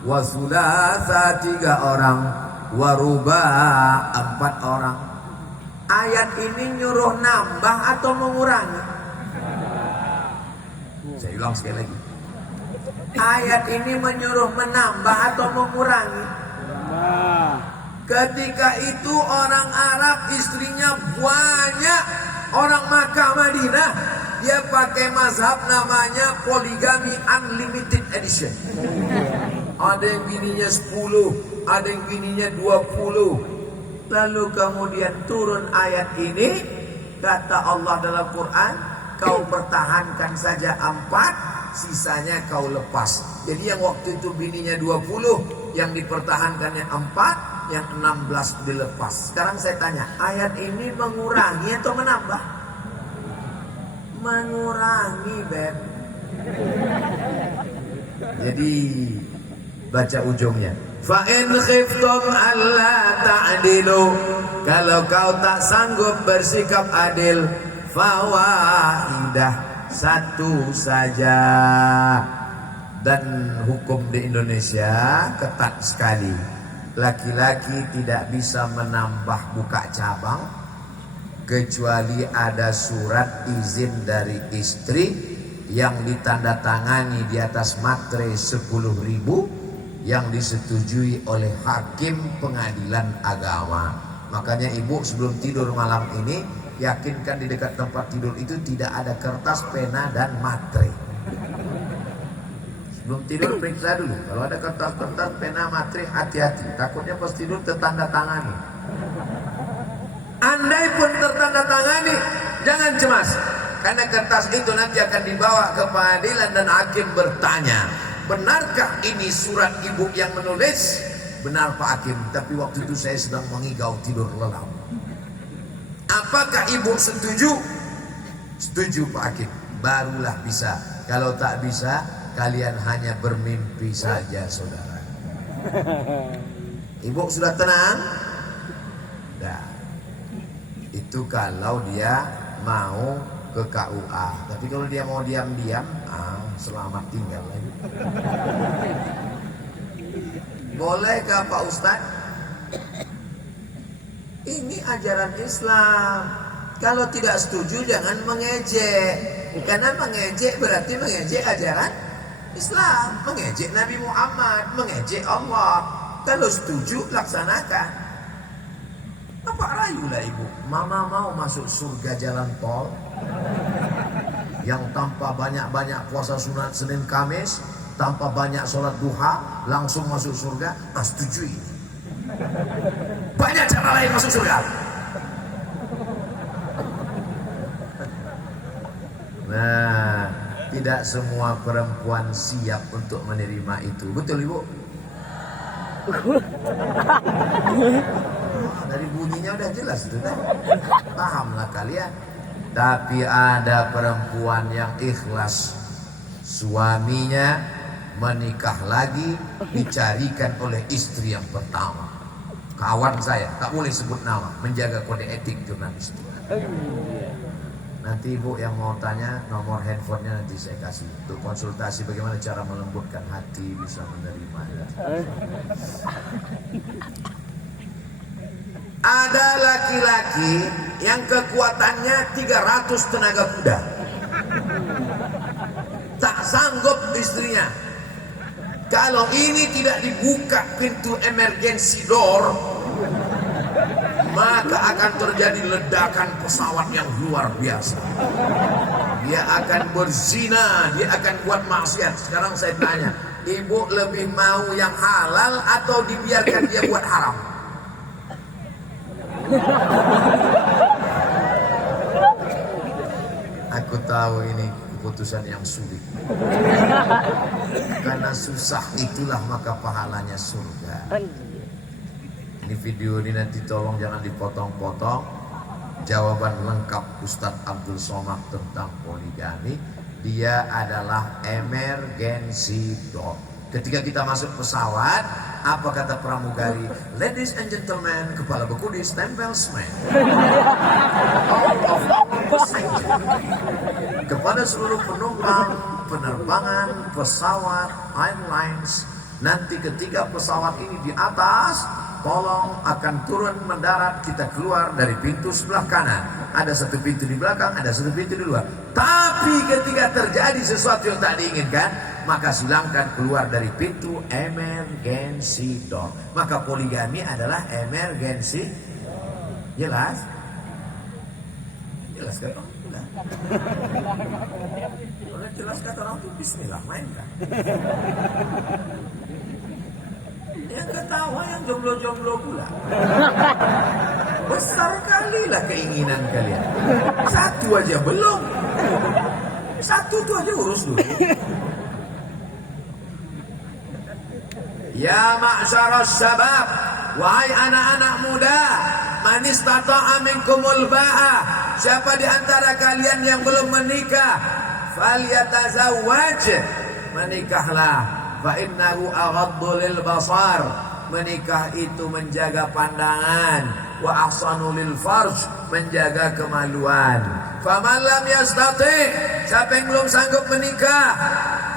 wa thulatha 3 orang, wa ruba 4 orang. Ayat ini nyuruh nambah atau mengurangi? Saya ulang sekali lagi. Ayat ini menyuruh menambah atau mengurangi? Ketika itu orang Arab istrinya banyak, orang Makkah Madinah, dia pakai mazhab namanya poligami unlimited edition. Ada yang bininya 10, ada yang bininya 20. Lalu kemudian turun ayat ini, kata Allah dalam Quran, kau pertahankan saja 4, sisanya kau lepas. Jadi yang waktu itu bininya 20, yang dipertahankannya 4, yang 16 dilepas. Sekarang saya tanya, ayat ini mengurangi atau menambah? Mengurangi, Beb. Jadi baca ujungnya. Fa in khiftum alla ta'dilu, kalau kau tak sanggup bersikap adil, fawahidah, 1 saja. Dan hukum di Indonesia ketat sekali. Laki-laki tidak bisa menambah buka cabang kecuali ada surat izin dari istri yang ditandatangani di atas materai 10.000 yang disetujui oleh hakim pengadilan agama. Makanya ibu sebelum tidur malam ini, yakinkan di dekat tempat tidur itu tidak ada kertas, pena, dan materai. Sebelum tidur periksa dulu. Kalau ada kertas-kertas, pena, materai, hati-hati. Takutnya pas tidur tertanda tangani. Andai pun tertanda tangani, jangan cemas. Karena kertas itu nanti akan dibawa ke pengadilan dan hakim bertanya, benarkah ini surat ibu yang menulis? Benar Pak Hakim, tapi waktu itu saya sedang mengigau tidur lelap. Apakah ibu setuju? Setuju Pak Hakim, barulah bisa. Kalau tak bisa, kalian hanya bermimpi saja saudara. Ibu sudah tenang? Nah, itu kalau dia mau ke KUA. Tapi kalau dia mau diam-diam, selamat tinggal lagi. Bolehkah Pak Ustadz? Ini ajaran Islam. Kalau tidak setuju jangan mengejek. Karena mengejek berarti mengejek ajaran Islam, mengejek Nabi Muhammad, mengejek Allah. Kalau setuju laksanakan. Apa rayulah ibu? Mama mau masuk surga jalan tol yang tanpa banyak-banyak puasa sunat Senin Kamis, tanpa banyak sholat duha, langsung masuk surga? Setujui. Banyak cara lain masuk surga. Nah, Tidak semua perempuan siap untuk menerima itu. Betul Ibu? Dari bunyinya udah jelas itu kan? Pahamlah kalian. Tapi ada perempuan yang ikhlas, suaminya menikah lagi dicarikan oleh istri yang pertama. Kawan saya, tak boleh sebut nama, menjaga kode etik jurnalistik. Nanti Ibu yang mau tanya, nomor handphonenya nanti saya kasih untuk konsultasi bagaimana cara melembutkan hati bisa menerima. Ada laki-laki yang kekuatannya 300 tenaga kuda, tak sanggup istrinya. Kalau ini tidak dibuka pintu emergency door, maka akan terjadi ledakan pesawat yang luar biasa. Dia akan berzina, dia akan buat maksiat. Sekarang saya tanya, Ibu lebih mau yang halal atau dibiarkan dia buat haram? Aku tahu ini keputusan yang sulit. Karena susah itulah maka pahalanya surga. Ini video ini nanti tolong jangan dipotong-potong. Jawaban lengkap Ustadz Abdul Somad tentang poligami. Dia adalah emergency door. Ketika kita masuk pesawat, apa kata pramugari? Ladies and gentlemen, kepala bekudi stempel semen. All of our passengers. Kepada seluruh penumpang penerbangan pesawat airlines, nanti ketika pesawat ini di atas, tolong akan turun mendarat, kita keluar dari pintu sebelah kanan. Ada satu pintu di belakang, ada satu pintu di luar. Tapi ketika terjadi sesuatu yang tak diinginkan, maka silangkan keluar dari pintu emergency door. Maka poligami adalah emergency. Jelas? Jelas kan? Udah. Kalau jelas kata orang itu bismillah, main kan? Yang ketawa yang jomblo-jomblo pula. Besar kali lah keinginan kalian. Satu aja belum. Satu tuh aja urus dulu. Ya ma'syaras syabab, wahai anak-anak muda, man istata'a minkumul ba'a, siapa di antara kalian yang belum menikah, falyatazawwaj, menikahlah, fa innahu aghaddu lil basar, menikah itu menjaga pandangan, wa ahsanu lil farj, menjaga kemaluan. Faman lam yastati', siapa yang belum sanggup menikah,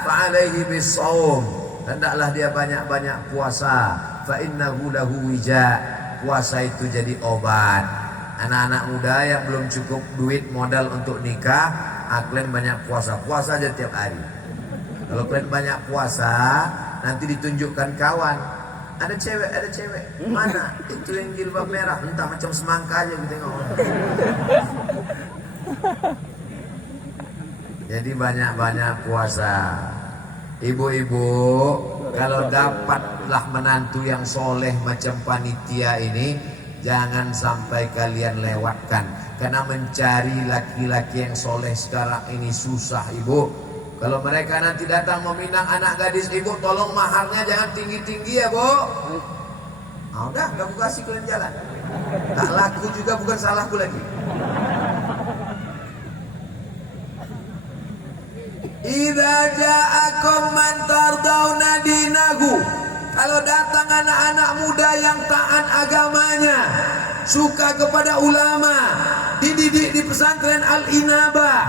fa alaihi bis-shaum, hendaklah dia banyak-banyak puasa. Fa innahu lahu wija, puasa itu jadi obat. Anak-anak muda yang belum cukup duit modal untuk nikah, kalian banyak puasa, puasa aja tiap hari. Kalau kalian banyak puasa, nanti ditunjukkan kawan, ada cewek, mana itu yang jilbab merah, entah macam semangka aja gitu tengok. Jadi banyak-banyak puasa. Ibu-ibu, kalau dapatlah menantu yang soleh macam panitia ini, jangan sampai kalian lewatkan. Karena mencari laki-laki yang soleh sekarang ini susah, ibu. Kalau mereka nanti datang meminang anak gadis ibu, tolong maharnya jangan tinggi-tinggi ya, bu. Udah, gak aku kasih kalian jalan. Tak laku juga bukan salahku lagi. Idza ja'akum man tardawna dinahu, kalau datang anak-anak muda yang taat agamanya, suka kepada ulama, dididik di pesantren Al-Inabah,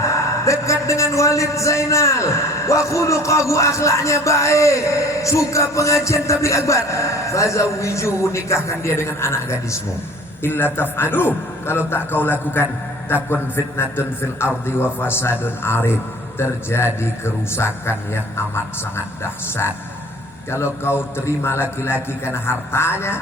dekat dengan Walid Zainal, wa khuluquhu, akhlaknya baik, suka pengajian tabligh akbar, fazawwijuhu, nikahkan dia dengan anak gadismu. Illa taf'alu, kalau tak kau lakukan, takun fitnatun fil ardi wa fasadun arid, terjadi kerusakan yang amat sangat dahsyat. Kalau kau terima laki-laki karena hartanya,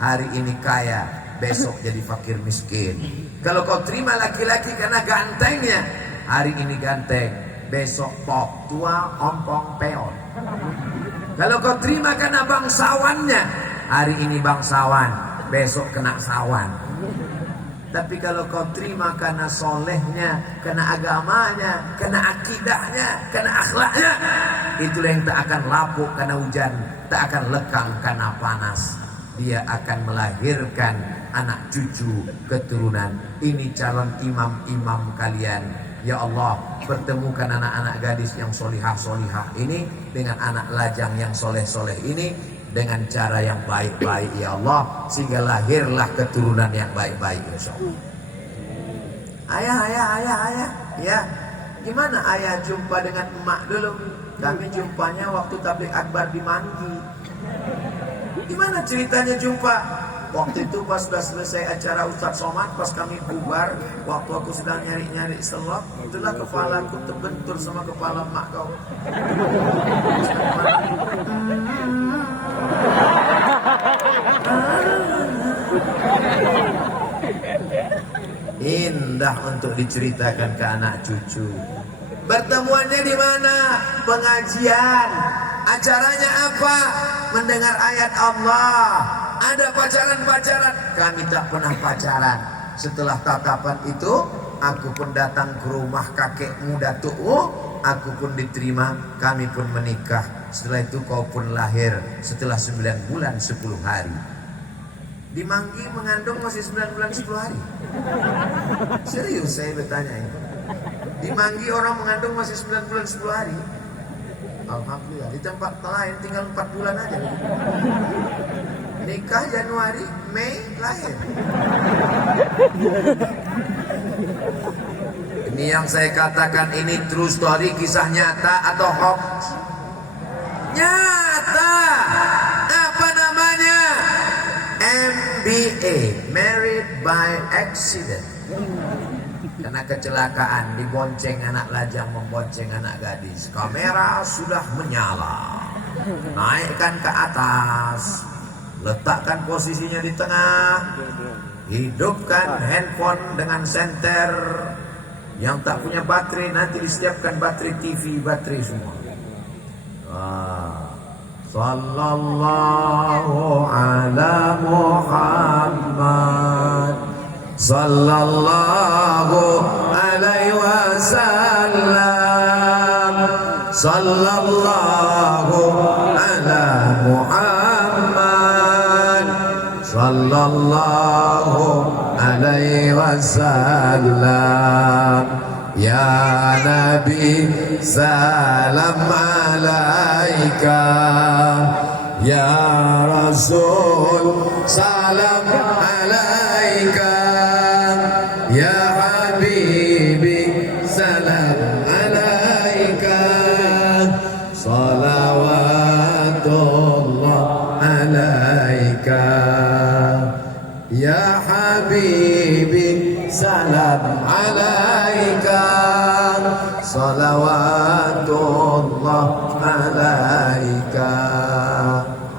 hari ini kaya, besok jadi fakir miskin. Kalau kau terima laki-laki karena gantengnya, hari ini ganteng, besok pop, tua, ompong, peot. Kalau kau terima karena bangsawannya, hari ini bangsawan, besok kena sawan. Tapi kalau kau terima karena solehnya, karena agamanya, karena akidahnya, karena akhlaknya, itulah yang tak akan lapuk karena hujan, tak akan lekang karena panas. Dia akan melahirkan anak cucu keturunan. Ini calon imam-imam kalian. Ya Allah, pertemukan anak-anak gadis yang solihah-solihah ini dengan anak lajang yang soleh-soleh ini dengan cara yang baik-baik ya Allah, sehingga lahirlah keturunan yang baik-baik insyaallah. Ayah, ya gimana ayah jumpa dengan emak dulu? Kami jumpanya waktu tabligh akbar di Manggi. Gimana ceritanya jumpa? Waktu itu pas sudah selesai acara Ustadz Somad, pas kami bubar, waktu aku sedang nyari-nyari selop, itulah kepalaku terbentur sama kepala emak kau. Indah untuk diceritakan ke anak cucu. Bertemuannya di mana? Pengajian. Acaranya apa? Mendengar ayat Allah. Ada pacaran-pacaran. Kami tak pernah pacaran. Setelah tatapan itu, aku pun datang ke rumah kakekmu Datuk. Aku pun diterima. Kami pun menikah. Setelah itu kau pun lahir. Setelah 9 bulan 10 hari. Di Manggi mengandung masih 9 bulan 10 hari. Serius saya bertanya ini. Di Manggi orang mengandung masih 9 bulan 10 hari. Alhamdulillah. Di tempat lain tinggal 4 bulan aja. Nikah Januari, Mei lahir. Ini yang saya katakan ini true story, kisah nyata atau hoax? Nyata. Apa namanya? MBA, Married by Accident. Karena kecelakaan, dibonceng anak lajang membonceng anak gadis. Kamera sudah menyala. Naikkan ke atas. Letakkan posisinya di tengah. Hidupkan handphone dengan senter. Yang tak punya baterai nanti disiapkan baterai TV, baterai semua. Sallallahu ala Muhammad, sallallahu alaihi wasallam, sallallahu ala Muhammad, sallallahu alaihi wasallam. Ya Nabi salam alaika, ya Rasul salam alaika, ya Habibi salam alaika, salawatullah alaika, ya Habibi salam alaika, salawatullah alaika.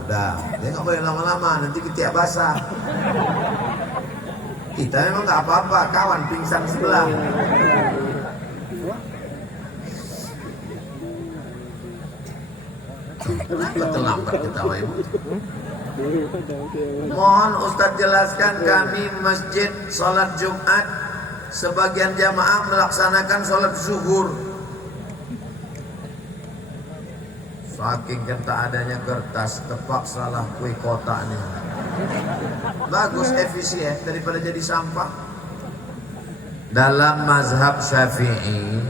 Udah, dia nggak boleh lama-lama, nanti ketiak basah. Kita memang nggak apa-apa, kawan pingsan sebelah. Kenapa terlambat ketawa ibu? Mohon Ustadz jelaskan, kami masjid sholat Jumat, sebagian jamaah melaksanakan sholat zuhur. Saking tak adanya kertas, terpaksalah kue kotak nih. Bagus, efisien daripada jadi sampah. Dalam mazhab Syafi'i,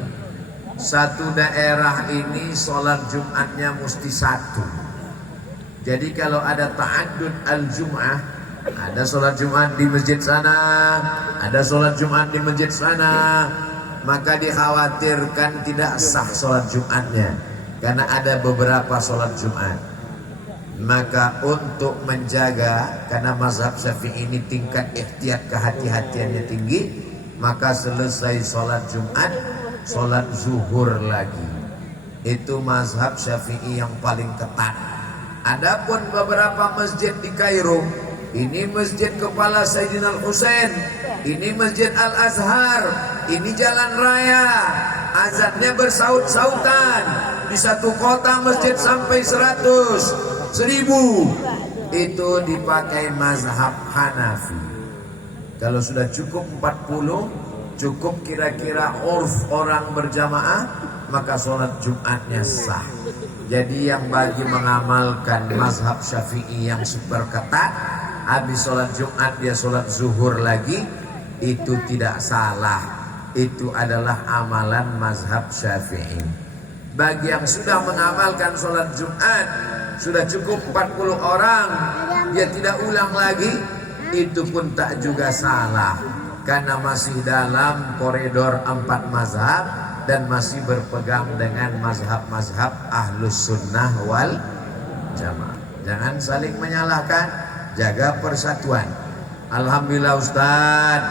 satu daerah ini sholat Jumatnya mesti satu. Jadi kalau ada ta'addud al-Jum'ah, ada sholat Jumat di masjid sana, ada sholat Jumat di masjid sana, maka dikhawatirkan tidak sah sholat Jumatnya, karena ada beberapa sholat Jumat. Maka untuk menjaga, karena mazhab Syafi'i ini tingkat ihtiyat kehati-hatiannya tinggi, maka selesai sholat Jumat, sholat zuhur lagi. Itu mazhab Syafi'i yang paling ketat. Adapun beberapa masjid di Kairo, ini masjid kepala Sayyidina Al-Husain, ini masjid Al-Azhar, ini jalan raya, azannya bersaut-sautan. Di satu kota masjid sampai 100, 1000. Itu dipakai mazhab Hanafi. Kalau sudah cukup 40, cukup kira-kira urf orang berjamaah, maka sholat Jumatnya sah. Jadi yang bagi mengamalkan mazhab Syafi'i yang super ketat, habis sholat Jumat dia sholat zuhur lagi, itu tidak salah. Itu adalah amalan mazhab Syafi'i. Bagi yang sudah mengamalkan sholat Jumat, sudah cukup 40 orang, dia tidak ulang lagi, itu pun tak juga salah, karena masih dalam koridor 4 mazhab dan masih berpegang dengan mazhab-mazhab ahlus sunnah wal jamaah. Jangan saling menyalahkan, jaga persatuan. Alhamdulillah Ustaz,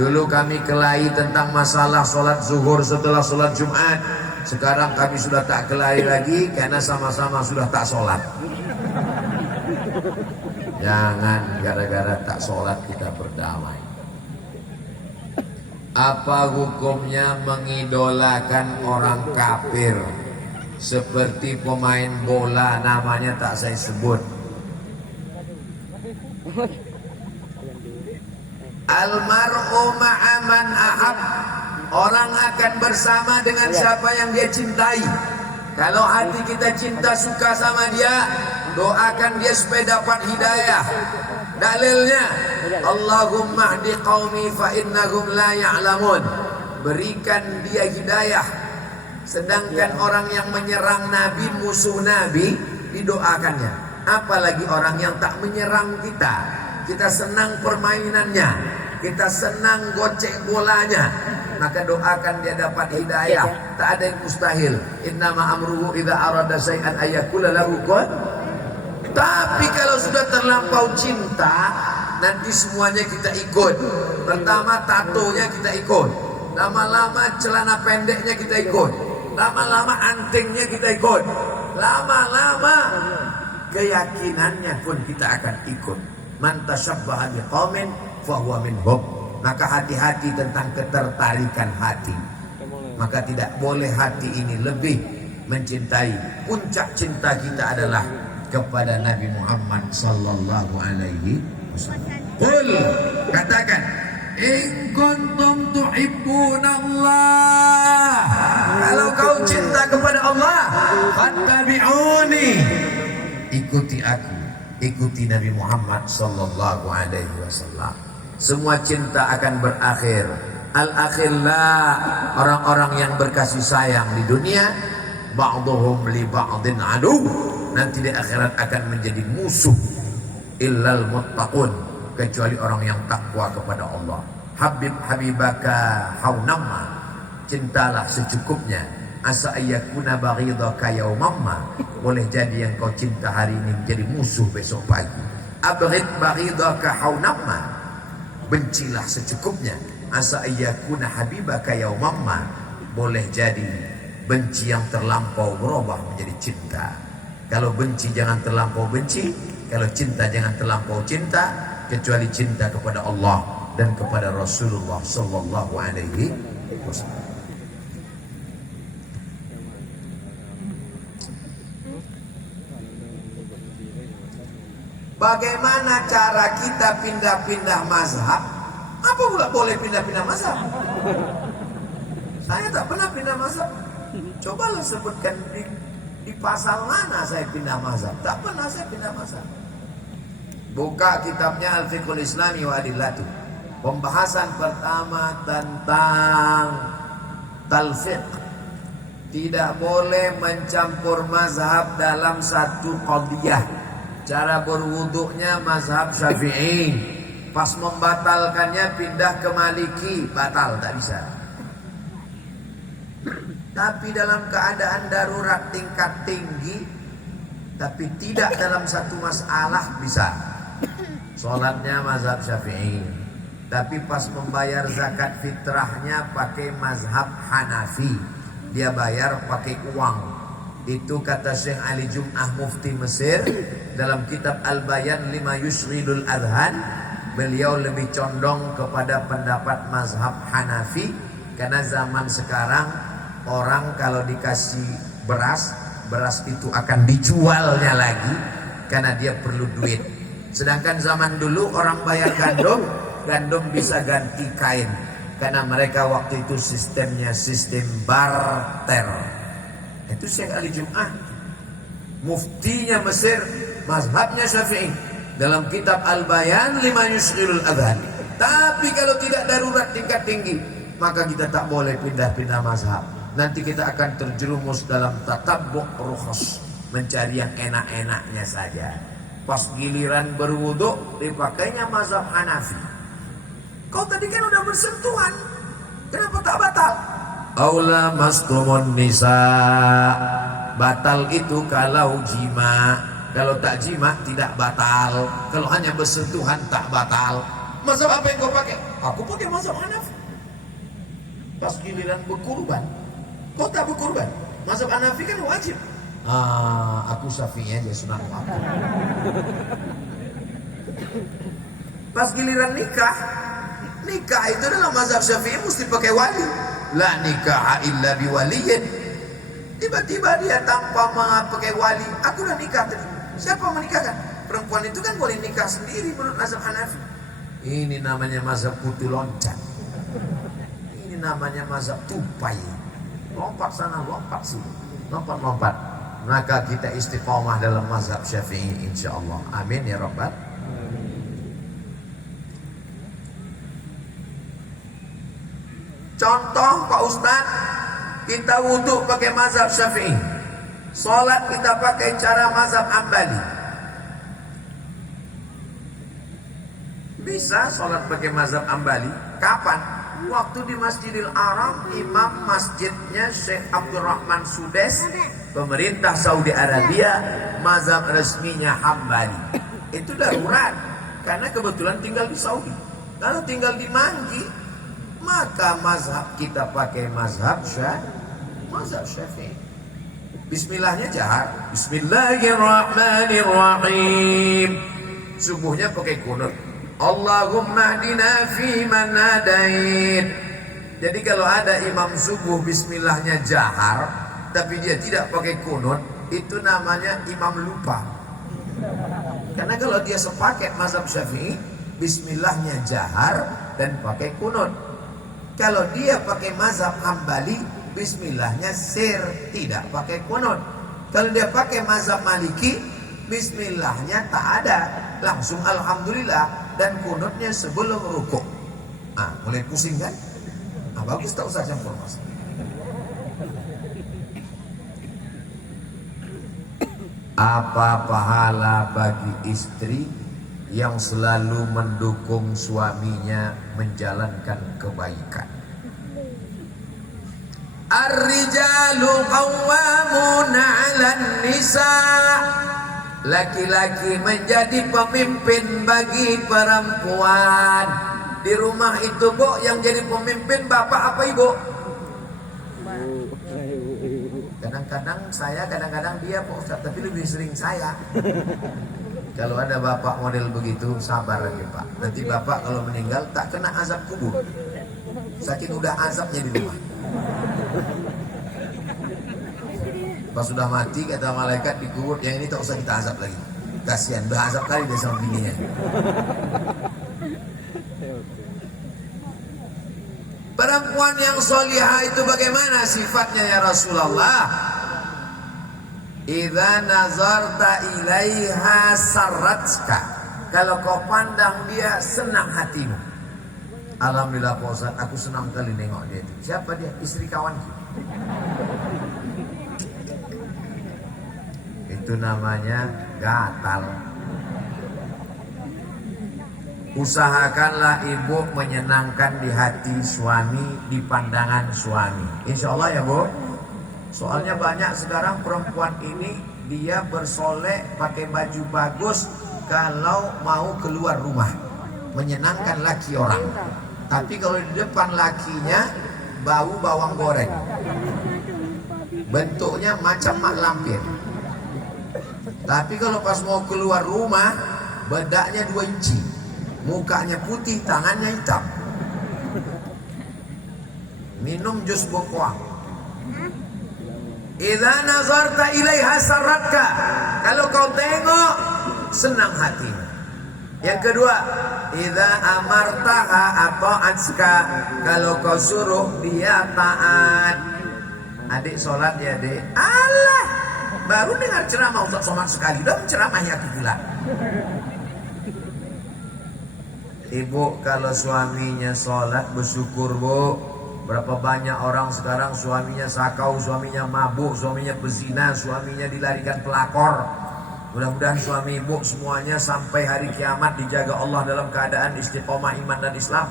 dulu kami kelahi tentang masalah sholat zuhur setelah sholat Jumat. Sekarang kami sudah tak kelahi lagi karena sama-sama sudah tak sholat. Jangan gara-gara tak sholat kita berdamai. Apa hukumnya mengidolakan orang kafir seperti pemain bola, namanya tak saya sebut. Almar'u ma'aman ahab. Orang akan bersama dengan siapa yang dia cintai. Kalau hati kita cinta suka sama dia, doakan dia supaya dapat hidayah. Dalilnya, Allahumma hdi qaumi fa innahum la ya'lamun. Berikan dia hidayah. Sedangkan orang yang menyerang Nabi, musuh Nabi, didoakannya. Apalagi orang yang tak menyerang kita. Kita senang permainannya, kita senang gocek bolanya, maka doakan dia dapat hidayah. Tak ada yang mustahil. Innama amruhu idza arada syai'an ayyakula lahu kun. Tapi kalau sudah terlampau cinta, nanti semuanya kita ikut. Pertama tatonya kita ikut, lama-lama celana pendeknya kita ikut, lama-lama antingnya kita ikut, lama-lama keyakinannya pun kita akan ikut. Man tashabbaha biqaumin fahuwa minhum. Maka hati-hati tentang ketertarikan hati. Maka tidak boleh hati ini lebih mencintai. Puncak cinta kita adalah kepada Nabi Muhammad sallallahu alaihi wasallam. Qul, katakan, in kuntum tuhibbunallah. Kalau kau cinta kepada Allah, fattabi'uni. Ikuti aku, ikuti Nabi Muhammad sallallahu alaihi wasallam. Semua cinta akan berakhir. Al-akhillah, orang-orang yang berkasih sayang di dunia, ba'duhum li ba'din adu, nanti di akhirat akan menjadi musuh. Illal muttaqun, kecuali orang yang takwa kepada Allah. Habib habibaka haunamma, cintalah secukupnya. Asa ayyakuna baghidaka yaumamma, boleh jadi yang kau cinta hari ini menjadi musuh besok pagi. Abghid baghidaka haunamma, bencilah secukupnya. Asa ayyakuna habibaka yaumamma, boleh jadi benci yang terlampau berubah menjadi cinta. Kalau benci jangan terlampau benci, kalau cinta jangan terlampau cinta, kecuali cinta kepada Allah dan kepada Rasulullah sallallahu alaihi wasallam. Bagaimana cara kita pindah-pindah mazhab? Apa pula boleh pindah-pindah mazhab? Saya tak pernah pindah mazhab. Cobalah sebutkan di pasal mana saya pindah mazhab. Tak pernah saya pindah mazhab. Buka kitabnya Al-Fiqhul Islami wa Adillatuh. Pembahasan pertama tentang talfiq. Tidak boleh mencampur mazhab dalam satu qadiyah. Cara berwuduknya mazhab Syafi'i, pas membatalkannya pindah ke Maliki, batal, tak bisa. Tapi dalam keadaan darurat tingkat tinggi, tapi tidak dalam satu masalah, bisa. Sholatnya mazhab Syafi'i, tapi pas membayar zakat fitrahnya pakai mazhab Hanafi, dia bayar pakai uang. Itu kata Syekh Ali Jum'ah Mufti Mesir dalam kitab Al-Bayan lima yusghilul adhan. Beliau lebih condong kepada pendapat mazhab Hanafi, karena zaman sekarang orang kalau dikasih beras itu akan dijualnya lagi karena dia perlu duit. Sedangkan zaman dulu orang bayar gandum gandum bisa ganti kain. Karena mereka waktu itu sistemnya sistem barter. Itu Syekh Ali Jum'ah, muftinya Mesir, mazhabnya Syafi'i, dalam kitab Al-Bayan lima yusghilul adhan. Tapi kalau tidak darurat tingkat tinggi, maka kita tak boleh pindah-pindah mazhab. Nanti kita akan terjerumus dalam tatabbu' rukhas, mencari yang enak-enaknya saja. Pas giliran berwudu dipakainya mazhab Hanafi. Kau tadi kan udah bersentuhan, kenapa tak batal? Aula mastumun nisa, batal itu kalau jima. Kalau tak jima tidak batal. Kalau hanya bersentuhan tak batal. Mazhab apa yang kau pakai? Aku pakai mazhab Hanafi. Pas giliran berkurban, kau tak berkurban. Mazhab Hanafi kan wajib. Aku Syafi'i aja, sunat aku. Pas giliran nikah itu dalam mazhab Syafi'i mesti pakai wali. La nikah illa biwaliyin. Tiba-tiba dia tanpa pakai wali. Aku udah nikah tadi. Siapa menikahkan? Perempuan itu kan boleh nikah sendiri menurut mazhab Hanafi. Ini namanya mazhab kutu loncat. Ini namanya mazhab tupai. Lompat sana, lompat sini, lompat. Maka kita istiqomah dalam mazhab Syafi'i insyaallah. Amin ya rabbal. Contoh Pak Ustadz, kita wudhu pakai mazhab Syafi'i, sholat kita pakai cara mazhab Hambali. Bisa sholat pakai mazhab Hambali. Kapan? Waktu di Masjidil Haram, imam masjidnya Syekh Abdurrahman Sudes, pemerintah Saudi Arabia, mazhab resminya Hambali. Itu darurat, karena kebetulan tinggal di Saudi. Kalau tinggal di Manggi, maka mazhab kita pakai mazhab Syafi'i. Bismillahnya jahar. Bismillahirrahmanirrahim. Subuhnya pakai kunut. Allahumma hdina fi man hadait. Jadi kalau ada imam subuh bismillahnya jahar, tapi dia tidak pakai kunut, itu namanya imam lupa. Karena kalau dia sepaket mazhab Syafi'i, bismillahnya jahar dan pakai kunut. Kalau dia pakai mazhab Hambali, bismillahnya sir, tidak pakai kunut. Kalau dia pakai mazhab Maliki, bismillahnya tak ada, langsung alhamdulillah dan kunutnya sebelum rukuk. Mulai pusing kan? Bagus, tak usah campur mas. Apa pahala bagi istri yang selalu mendukung suaminya menjalankan kebaikan? Ar-rijalu qawwamuna 'alan nisa'. Laki-laki menjadi pemimpin bagi perempuan. Di rumah itu Bu, yang jadi pemimpin bapak apa ibu? Kadang-kadang saya, kadang-kadang dia Pak Ustaz, tapi lebih sering saya. Kalau ada bapak model begitu, sabar lagi Pak. Nanti bapak kalau meninggal tak kena azab kubur, saking udah azabnya di rumah. Pas sudah mati kata malaikat dikubur, yang ini tak usah kita azab lagi. Kasihan, udah azab kali dia sama bininya. Perempuan yang solihah itu bagaimana sifatnya ya Rasulullah? Idza nazarta ilaiha sarratka. Kalau kau pandang dia, senang hatimu. Alhamdulillah Pak Ustaz, aku senang kali nengok dia itu. Siapa dia? Istri kawanku. Itu namanya gatal. Usahakanlah ibu menyenangkan di hati suami, di pandangan suami. Insya Allah ya Bu. Soalnya banyak sekarang perempuan ini dia bersolek, pakai baju bagus kalau mau keluar rumah, menyenangkan laki orang. Tapi kalau di depan lakinya bau bawang goreng, bentuknya macam mak lampir. Tapi kalau pas mau keluar rumah, bedaknya 2 inci, mukanya putih, tangannya hitam. Minum jus bengkoang. Idza nazarta ilaiha sarratka. Kalau kau tengok, senang hatimu. Yang kedua, idza amartaha ata'atka, kalau kau suruh dia taat. Adik sholat ya dek. Allah, baru dengar ceramah Ustaz Somad sekali, udah menceramahi aku pula. Ibu kalau suaminya sholat bersyukur bu. Berapa banyak orang sekarang suaminya sakau, suaminya mabuk, suaminya pezina, suaminya dilarikan pelakor. Mudah-mudahan suami ibu semuanya sampai hari kiamat dijaga Allah dalam keadaan istiqomah iman dan Islam.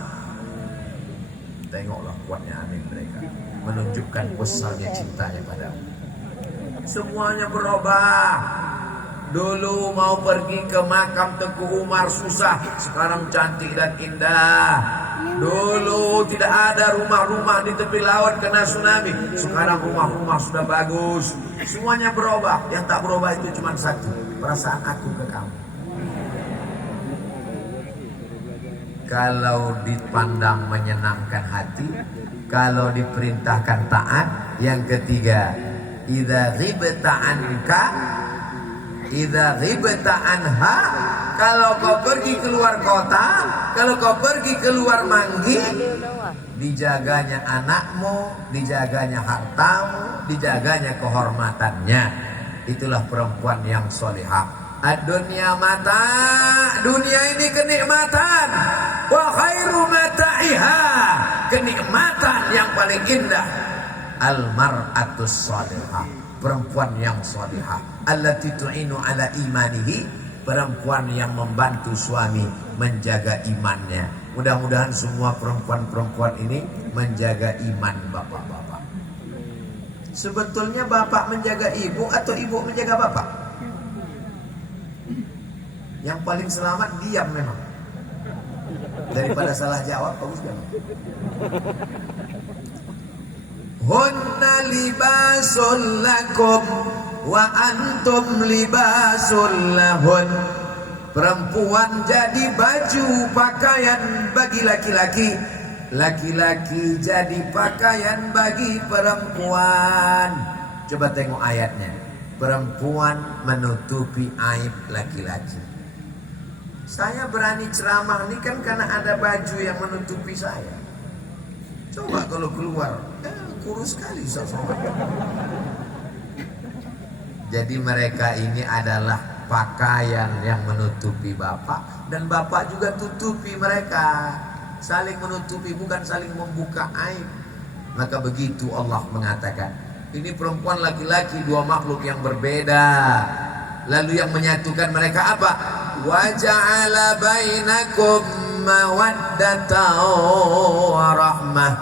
Tengoklah kuatnya amin mereka, menunjukkan besarnya cintanya padamu. Semuanya berubah. Dulu mau pergi ke makam Teguh Umar susah, sekarang cantik dan indah. Dulu tidak ada rumah-rumah di tepi laut kena tsunami, sekarang rumah-rumah sudah bagus. Semuanya berubah, yang tak berubah itu cuma satu, perasaan aku ke kamu. Kalau dipandang menyenangkan hati, kalau diperintahkan taat. Yang ketiga, idza ghibta anka, idza ghibta anha, kalau kau pergi keluar kota, kalau kau pergi keluar Manggi, dijaganya anakmu, dijaganya hartamu, dijaganya kehormatannya. Itulah perempuan yang solihah. Ad-dunya mata, dunia ini kenikmatan. Wa khairu mata'iha, kenikmatan yang paling indah. Al-mar'atus solihah, perempuan yang solihah. Allati tu'inu ala imanihi, perempuan yang membantu suami menjaga imannya. Mudah-mudahan semua perempuan-perempuan ini menjaga iman bapak-bapak. Sebetulnya bapak menjaga ibu atau ibu menjaga bapak? Yang paling selamat diam memang. Daripada salah jawab, bagus kan? Hunna libasul lakum wa antum libasul lahun. Perempuan jadi baju pakaian bagi laki-laki, laki-laki jadi pakaian bagi perempuan. Coba tengok ayatnya. Perempuan menutupi aib laki-laki. Saya berani ceramah ini kan karena ada baju yang menutupi saya. Coba kalau keluar, kurus sekali sosok. Jadi mereka ini adalah pakaian yang menutupi bapak, dan bapak juga tutupi mereka. Saling menutupi, bukan saling membuka aib. Maka begitu Allah mengatakan, ini perempuan laki-laki, dua makhluk yang berbeda. Lalu yang menyatukan mereka apa? Wa ja'ala bainakum mawaddatan wa rahmah.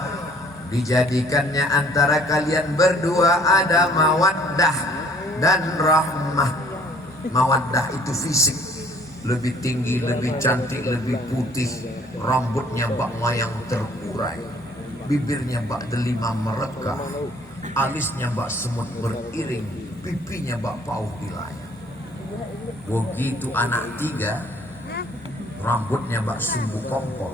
Dijadikannya antara kalian berdua ada mawaddah dan rahmah. Mawaddah itu fisik, lebih tinggi, lebih cantik, lebih putih, rambutnya bak mayang terurai, bibirnya bak delima merekah, alisnya bak semut beriring, pipinya bak pauh dilayar. Begitu anak tiga, rambutnya bak sumbu kompor,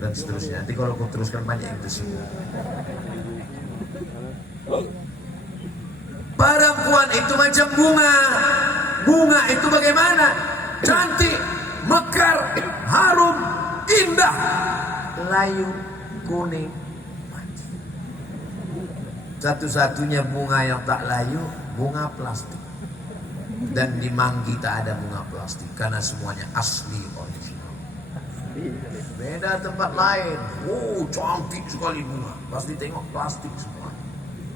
dan seterusnya. Nanti kalau kau teruskan banyak yang tersinggung. Perempuan itu macam bunga. Bunga itu bagaimana? Cantik, mekar, harum, indah, layu, kuning. Satu-satunya bunga yang tak layu, bunga plastik. Dan di Manggi tak ada bunga plastik, karena semuanya asli, original. Beda tempat lain, cantik sekali bunga, pasti tengok plastik semua.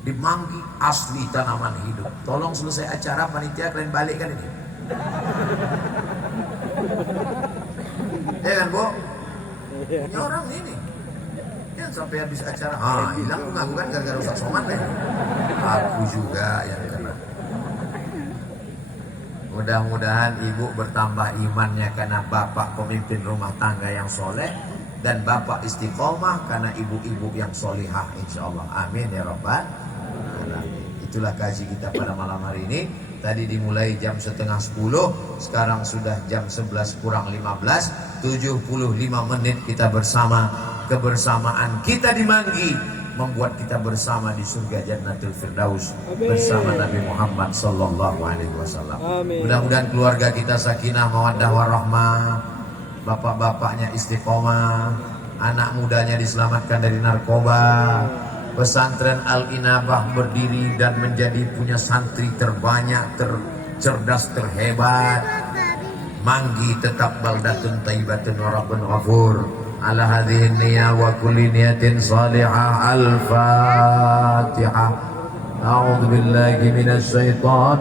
Di Manggi asli tanaman hidup. Tolong selesai acara panitia kalian balikkan ini. Ya kan Bu? Ini orang ini yang sampai habis acara hilang bunga, bukan gara-gara Ustaz Somad nih. Aku juga yang kena. Mudah-mudahan ibu bertambah imannya karena bapak pemimpin rumah tangga yang soleh, dan bapak istiqomah karena ibu-ibu yang solihah, insyaallah. Amin ya rabbal alamin. Itulah kaji kita pada malam hari ini. Tadi dimulai jam 9:30, sekarang sudah jam 11 kurang 15, 75 menit kita bersama. Kebersamaan kita di Manggi membuat kita bersama di surga Jannatul Firdaus bersama Nabi Muhammad sallallahu alaihi wasallam. Mudah-mudahan keluarga kita sakinah mawaddah warahmah, bapak-bapaknya istiqomah, anak mudanya diselamatkan dari narkoba. Pesantren Al-Inabah berdiri dan menjadi punya santri terbanyak, tercerdas, terhebat. Manggi tetap baldatun tayyibatun wa rabbun ghafur. Ala hadhihi niyyah wa kulli niyatin salihah. Al-Fatihah. A'udzu billahi minasy syaithanir